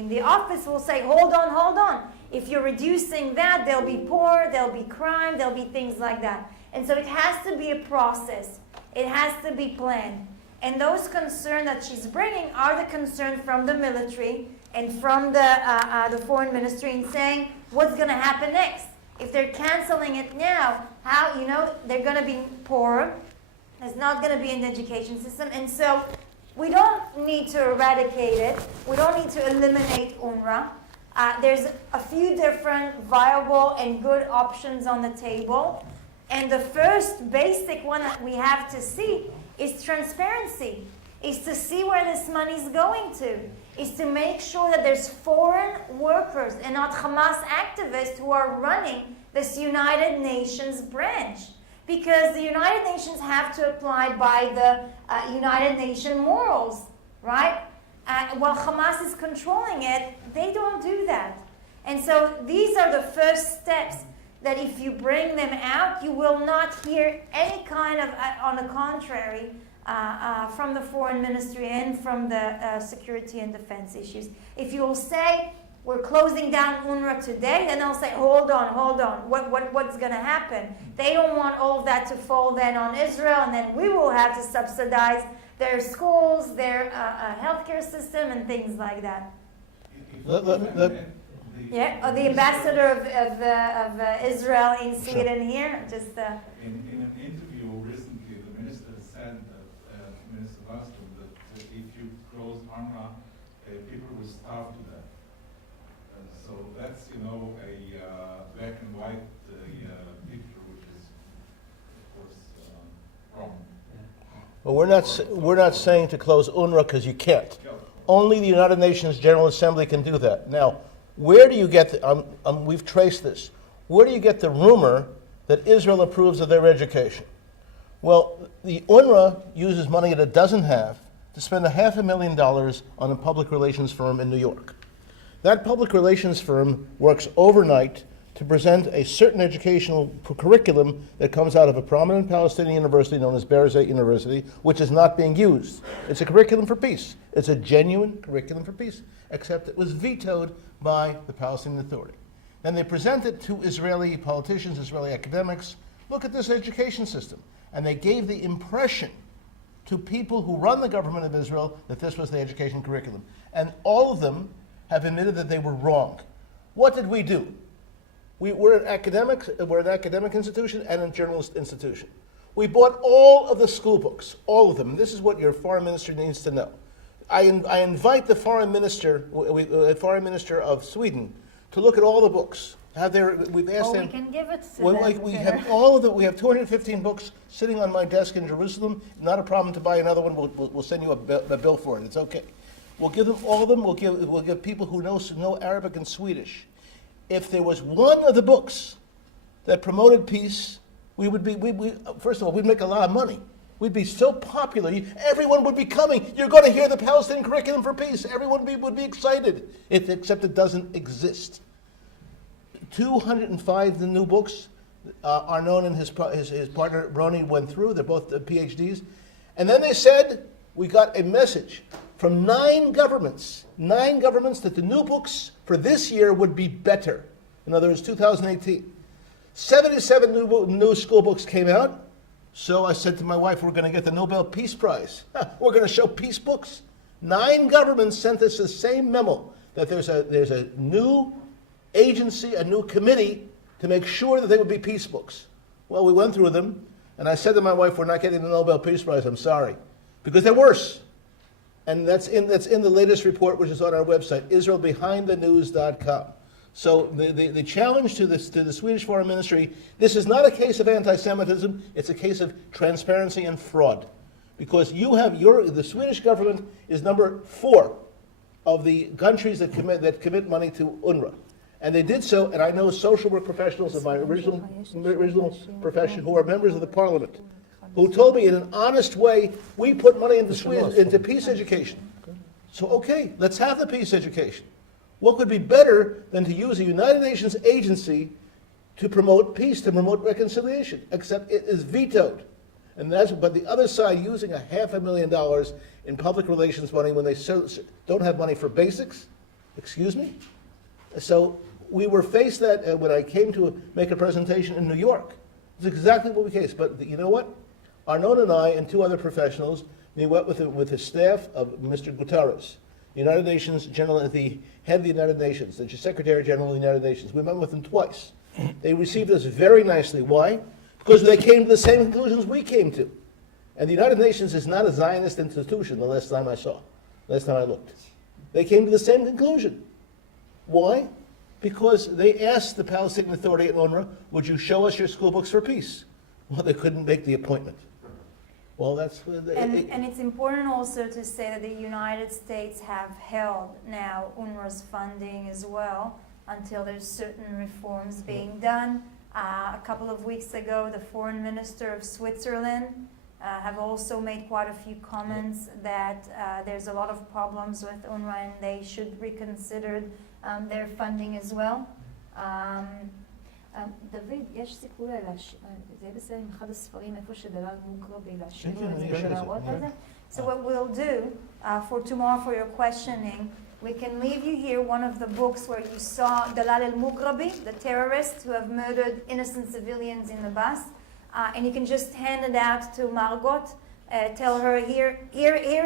the office will say, hold on. If you're reducing that, there'll be poor, there'll be crime, there'll be things like that. And so it has to be a process. It has to be planned. And those concerns that she's bringing are the concerns from the military and from the foreign ministry in saying, what's going to happen next? If they're canceling it now, how, they're going to be poorer. There's not going to be an education system. And so we don't need to eradicate it. We don't need to eliminate UNRWA. There's a few different viable and good options on the table. And the first basic one that we have to see is transparency, is to see where this money is going to, is to make sure that there's foreign workers and not Hamas activists who are running this United Nations branch. Because the United Nations have to apply by the United Nations morals, right? While Hamas is controlling it, they don't do that. And so these are the first steps that if you bring them out, you will not hear any kind of, on the contrary, from the foreign ministry and from the security and defense issues. If you will say, we're closing down UNRWA today, then they'll say, hold on, what's going to happen? They don't want all of that to fall then on Israel, and then we will have to subsidize their schools, their healthcare system, and things like that. Yeah, the ambassador of Israel in Sweden here. Just in an interview recently, the minister said that Minister Wallström that if you close UNRWA, people will starve to death. So that's a black and white picture, which is of course wrong. Well, we're not saying to close UNRWA because you can't. Only the United Nations General Assembly can do that. Now, where do you get we've traced this. Where do you get the rumor that Israel approves of their education? Well, the UNRWA uses money that it doesn't have to spend $500,000 on a public relations firm in New York. That public relations firm works overnight to present a certain educational curriculum that comes out of a prominent Palestinian university known as Berzeit University, which is not being used. It's a curriculum for peace. It's a genuine curriculum for peace, except it was vetoed by the Palestinian Authority. Then they present it to Israeli politicians, Israeli academics. Look at this education system. And they gave the impression to people who run the government of Israel that this was the education curriculum. And all of them have admitted that they were wrong. What did we do? We're an academic institution and a journalist institution. We bought all of the school books, all of them. This is what your foreign minister needs to know. I invite the foreign minister of Sweden to look at all the books. We've asked them. We can give it to them. We have all of them. We have 215 books sitting on my desk in Jerusalem. Not a problem to buy another one. We'll send you a bill for it. It's okay. We'll give them all of them. We'll give people who know Arabic and Swedish. If there was one of the books that promoted peace, first of all, we'd make a lot of money. We'd be so popular. Everyone would be coming. You're going to hear the Palestinian curriculum for peace. Everyone would be excited, except it doesn't exist. 205 of the new books are known, and his partner Roni went through. They're both PhDs. And then they said, we got a message from 9 governments that the new books for this year would be better. In other words, 2018. 77 new school books came out. So I said to my wife, we're going to get the Nobel Peace Prize. We're going to show peace books. 9 governments sent us the same memo that there's a new agency, a new committee to make sure that they would be peace books. Well, we went through them, and I said to my wife, we're not getting the Nobel Peace Prize, I'm sorry. Because they're worse. And that's in the latest report, which is on our website, IsraelBehindTheNews.com. So the challenge to the Swedish Foreign Ministry, this is not a case of anti-Semitism, it's a case of transparency and fraud. Because the Swedish government is number 4 of the countries that commit money to UNRWA. And they did so, and I know social work professionals of my original profession who are members of the parliament, who told me in an honest way, we put money into peace education. So okay, let's have the peace education. What could be better than to use a United Nations agency to promote peace, to promote reconciliation, except it is vetoed. And but the other side using $500,000 in public relations money when they don't have money for basics, excuse me? So we were faced that when I came to make a presentation in New York. It's exactly what we faced. But you know what? Arnon and I and 2 other professionals, we went with the staff of Mr. Guterres, the United Nations General, the head of the United Nations, the Secretary General of the United Nations. We met with them twice. They received us very nicely. Why? Because they came to the same conclusions we came to. And the United Nations is not a Zionist institution, the last time I looked. They came to the same conclusion. Why? Because they asked the Palestinian Authority at UNRWA, would you show us your school books for peace? Well, they couldn't make the appointment. Well, that's... And it's important also to say that the United States have held now UNRWA's funding as well until there's certain reforms being done. A couple of weeks ago, the foreign minister of Switzerland have also made quite a few comments that there's a lot of problems with UNRWA and they should reconsider their funding as well. דוד, יש סיכוי זה בסדר עם אחד הספרים איפה שדלל מוקרבי להשאיר לו את זה ולהראות את זה? So what we'll do for tomorrow for your questioning, we can leave you here one of the books where you saw Dalal al-Mughrabi, the terrorists who have murdered innocent civilians in the bus, and you can just hand it out to Margot, tell her here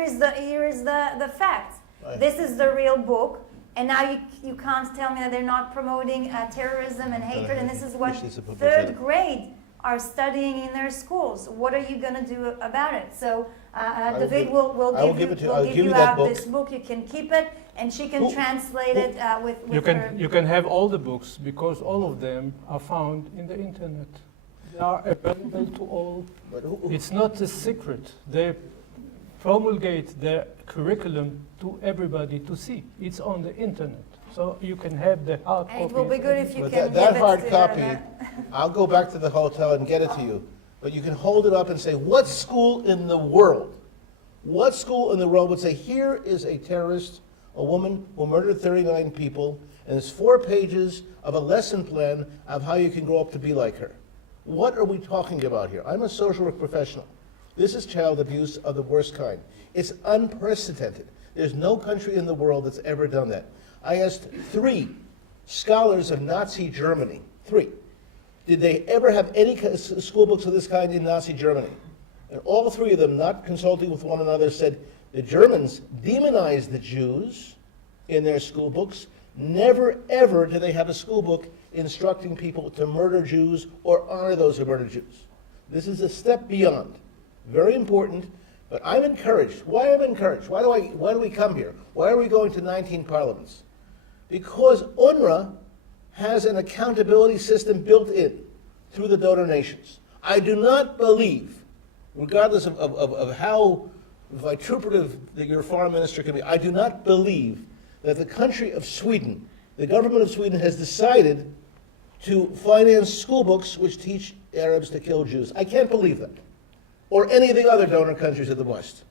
is the facts. Right. This is the real book. And now you can't tell me that they're not promoting terrorism and hatred, and this is what 3rd grade are studying in their schools. What are you going to do about it? So David will give you out this book. You can keep it, and she can translate it with her. You can have all the books, because all of them are found in the internet. They are available to all. It's not a secret. They promulgate their curriculum to everybody to see. It's on the internet. So you can have the hard copy. It will be good if you can that hard copy, I'll go back to the hotel and get it to you. But you can hold it up and say, what school in the world would say, here is a terrorist, a woman who murdered 39 people, and there's 4 pages of a lesson plan of how you can grow up to be like her. What are we talking about here? I'm a social work professional. This is child abuse of the worst kind. It's unprecedented. There's no country in the world that's ever done that. I asked 3 scholars of Nazi Germany, 3, did they ever have any school books of this kind in Nazi Germany? And all 3 of them, not consulting with one another, said the Germans demonized the Jews in their school books. Never, ever did they have a school book instructing people to murder Jews or honor those who murder Jews. This is a step beyond. Very important, but I'm encouraged. Why am I encouraged? Why do we come here? Why are we going to 19 parliaments? Because UNRWA has an accountability system built in through the donor nations. I do not believe, regardless of how vituperative your foreign minister can be, I do not believe that the country of Sweden, the government of Sweden, has decided to finance school books which teach Arabs to kill Jews. I can't believe that. Or any of the other donor countries of the West.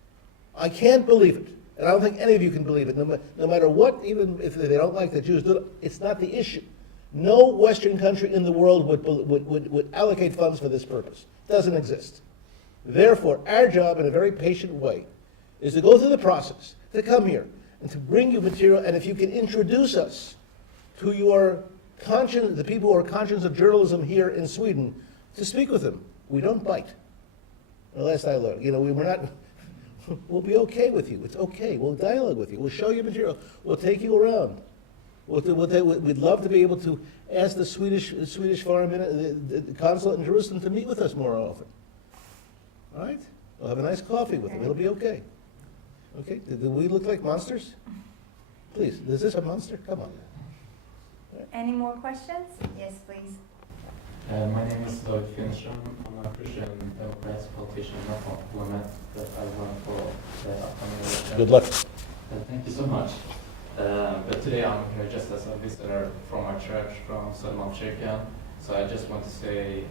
I can't believe it. And I don't think any of you can believe it. No matter what, even if they don't like the Jews, it's not the issue. No Western country in the world would allocate funds for this purpose. It doesn't exist. Therefore, our job in a very patient way is to go through the process, to come here, and to bring you material, and if you can introduce us to your conscience, the people who are conscious of journalism here in Sweden, to speak with them. We don't bite. The last I learned, we're not, we'll be okay with you. It's okay. We'll dialogue with you. We'll show you material. We'll take you around. We'd love to be able to ask the Swedish foreign the consulate in Jerusalem to meet with us more often. All right? We'll have a nice coffee with them. It'll be okay. Okay? Do we look like monsters? Please, is this a monster? Come on. Any more questions? Yes, please. My name is Lloyd Finstrom. I'm a Christian Democrats politician not from Parliament that I run for the upcoming election. Good luck. Thank you so much. But today I'm here just as a visitor from our church, from Södermalmskyrkan. So I just want to say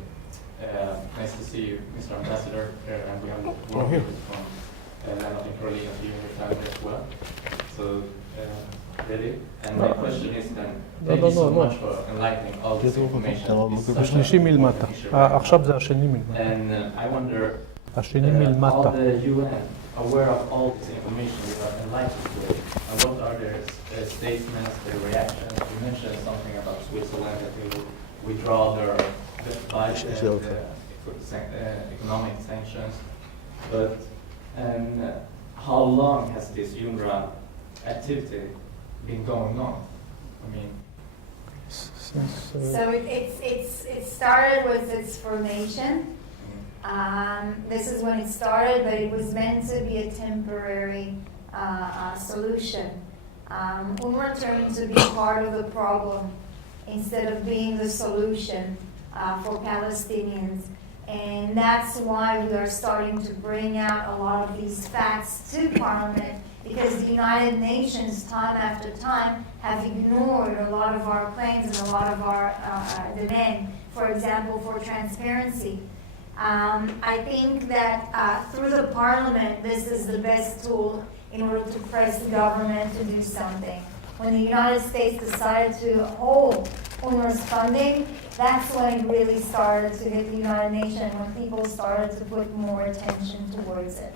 nice to see you, Mr. Ambassador, here, and we have worked from Lennart and Carolina to you and your family as well. So, really, and my question is then, thank you so much for enlightening all this information. It's such a השלישי מלמטה. עכשיו זה השני מלמטה. And I wonder, השני all מלמטה. the UN aware of all this information you are enlightened with, and what are their statements, their reactions? You mentioned something about Switzerland that they will withdraw their budget and economic sanctions, but how long has this UNRWA activity been going on? I mean, So it started with its formation. This is when it started, but it was meant to be a temporary solution. UNRWA turned to be part of the problem instead of being the solution for Palestinians. And that's why we are starting to bring out a lot of these facts to Parliament, because the United Nations, time after time, have ignored a lot of our claims and a lot of our demand, for example, for transparency. I think that through the Parliament, this is the best tool in order to press the government to do something. When the United States decided to hold UNRWA's funding, that's when it really started to hit the United Nations, when people started to put more attention towards it.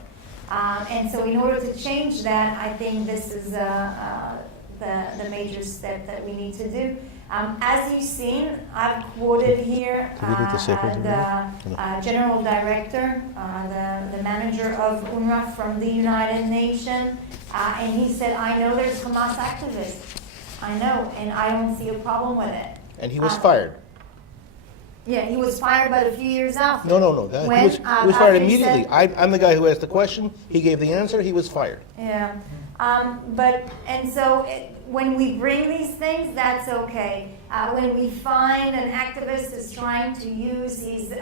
And so in order to change that, I think this is the major step that we need to do. As you've seen, I've quoted here the General Director, the manager of UNRWA from the United Nations, and he said, I know there's Hamas activists. I know, and I don't see a problem with it. And he was fired. Yeah, he was fired about a few years after. No. When, He was fired after he immediately. said- I'm the guy who asked the question. He gave the answer. He was fired. Yeah, when we bring these things, that's okay. When we find an activist is trying to use his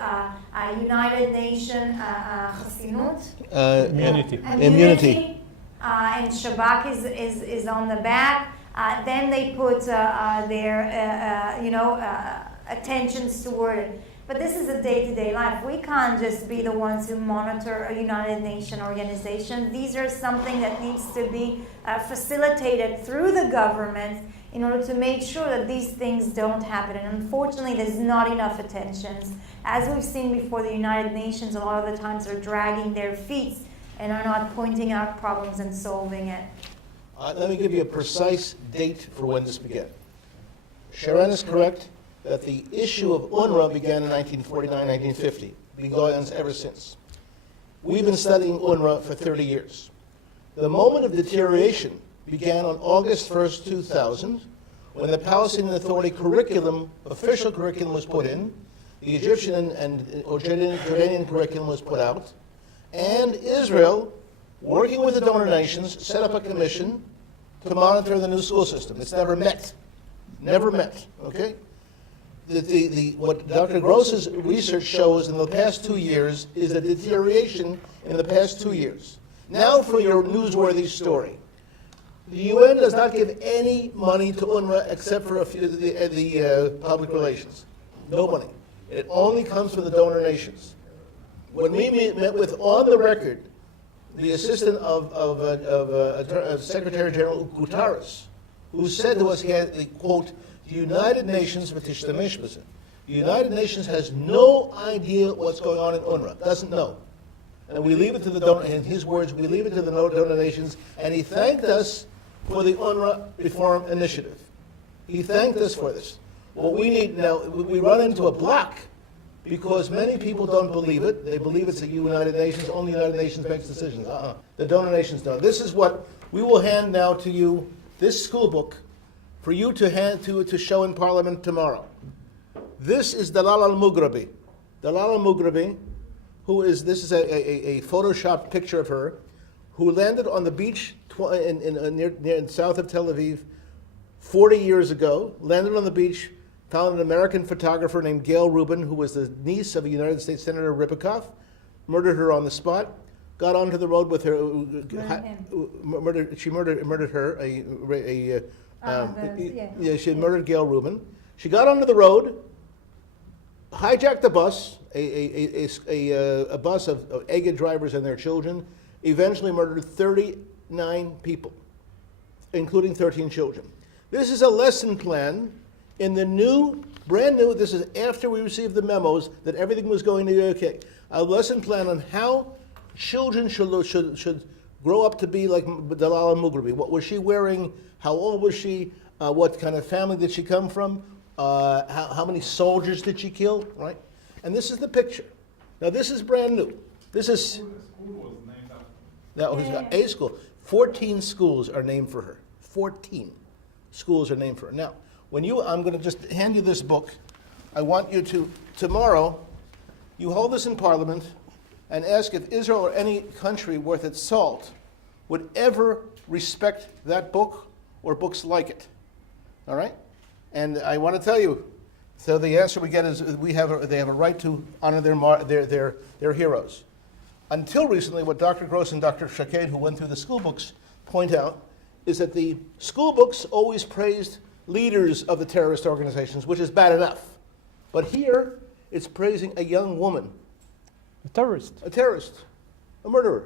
United Nations immunity, and Shabak is on the back, then they put their attentions toward it. But this is a day-to-day life. We can't just be the ones who monitor a United Nations organization. These are something that needs to be facilitated through the government in order to make sure that these things don't happen. And unfortunately, there's not enough attention. As we've seen before, the United Nations a lot of the times are dragging their feet and are not pointing out problems and solving it. Let me give you a precise date for when this began. Sharon is correct that the issue of UNRWA began in 1949, 1950. Been going on ever since. We've been studying UNRWA for 30 years. The moment of deterioration began on August 1st, 2000, when the Palestinian Authority official curriculum was put in, the Egyptian and Jordanian curriculum was put out, and Israel, working with the donor nations, set up a commission to monitor the new school system. It's never met. Never met, okay? What Dr. Groiss's research shows in the past 2 years is a deterioration in the past 2 years. Now for your newsworthy story. The UN does not give any money to UNRWA except for the public relations. No money. It only comes from the donor nations. When we met with, on the record, the assistant of Secretary General Guterres, who said to us, he had the quote, the United Nations, the United Nations has no idea what's going on in UNRWA, doesn't know. And we leave it to the donor, in his words, we leave it to the donor nations, and he thanked us for the UNRWA Reform Initiative. He thanked us for this. What we need now, we run into a block because many people don't believe it. They believe it's the United Nations, only the United Nations makes decisions. The donor nations don't. This is what we will hand now to you, this school book, for you to show in Parliament tomorrow. This is Dalal al-Mughrabi. Dalal al-Mughrabi, this is a photoshopped picture of her, who landed on the beach in south of Tel Aviv 40 years ago, landed on the beach, found an American photographer named Gail Rubin, who was the niece of United States Senator Ripikoff, murdered her on the spot, got onto the road with her, she murdered her, she had murdered Gail Rubin. She got onto the road, hijacked the bus, a bus of Egged drivers and their children, eventually murdered 39 people. including 13 children. This is a lesson plan in the new, brand new, this is after we received the memos that everything was going to be okay. A lesson plan on how children should grow up to be like Dalal Mughrabi. What was she wearing? How old was she? What kind of family did she come from? How many soldiers did she kill? Right? And this is the picture. Now this is brand new. This is that was a school. 14 schools are named for her. 14 schools are named for her. Now, I'm going to just hand you this book. I want you to tomorrow. You hold this in Parliament and ask if Israel or any country worth its salt would ever respect that book or books like it. All right? And I want to tell you, so the answer we get is they have a right to honor their heroes. Until recently, what Dr. Groiss and Dr. Shaked, who went through the school books, point out is that the school books always praised leaders of the terrorist organizations, which is bad enough. But here, it's praising a young woman. A terrorist. A terrorist. A murderer.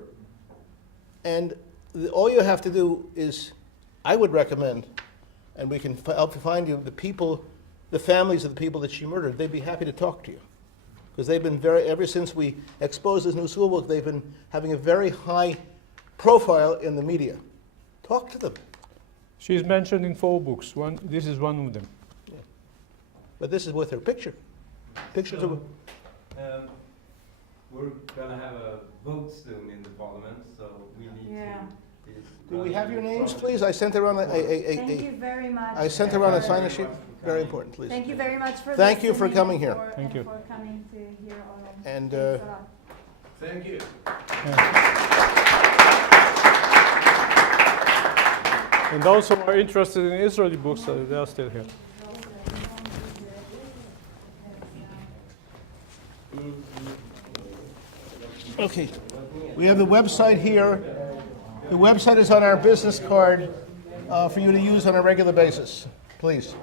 And all you have to do is, I would recommend, and we can help you find you, the families of the people that she murdered, they'd be happy to talk to you. Because they've been ever since we exposed this new school book, they've been having a very high profile in the media. Talk to them. She's mentioned in 4 books. This is one of them. Yeah. But this is with her picture. Pictures of. We're going to have a vote soon in the parliament, so we need to. Do we have your names, please? I sent around Thank you very much. I sent around a sign-in sheet. Very important, please. Thank you very much for Thank you for coming here. Thank you. For coming to hear all of And Thank you. And those who are interested in Israeli books, they are still here. Okay. We have the website here. The website is on our business card for you to use on a regular basis. Please.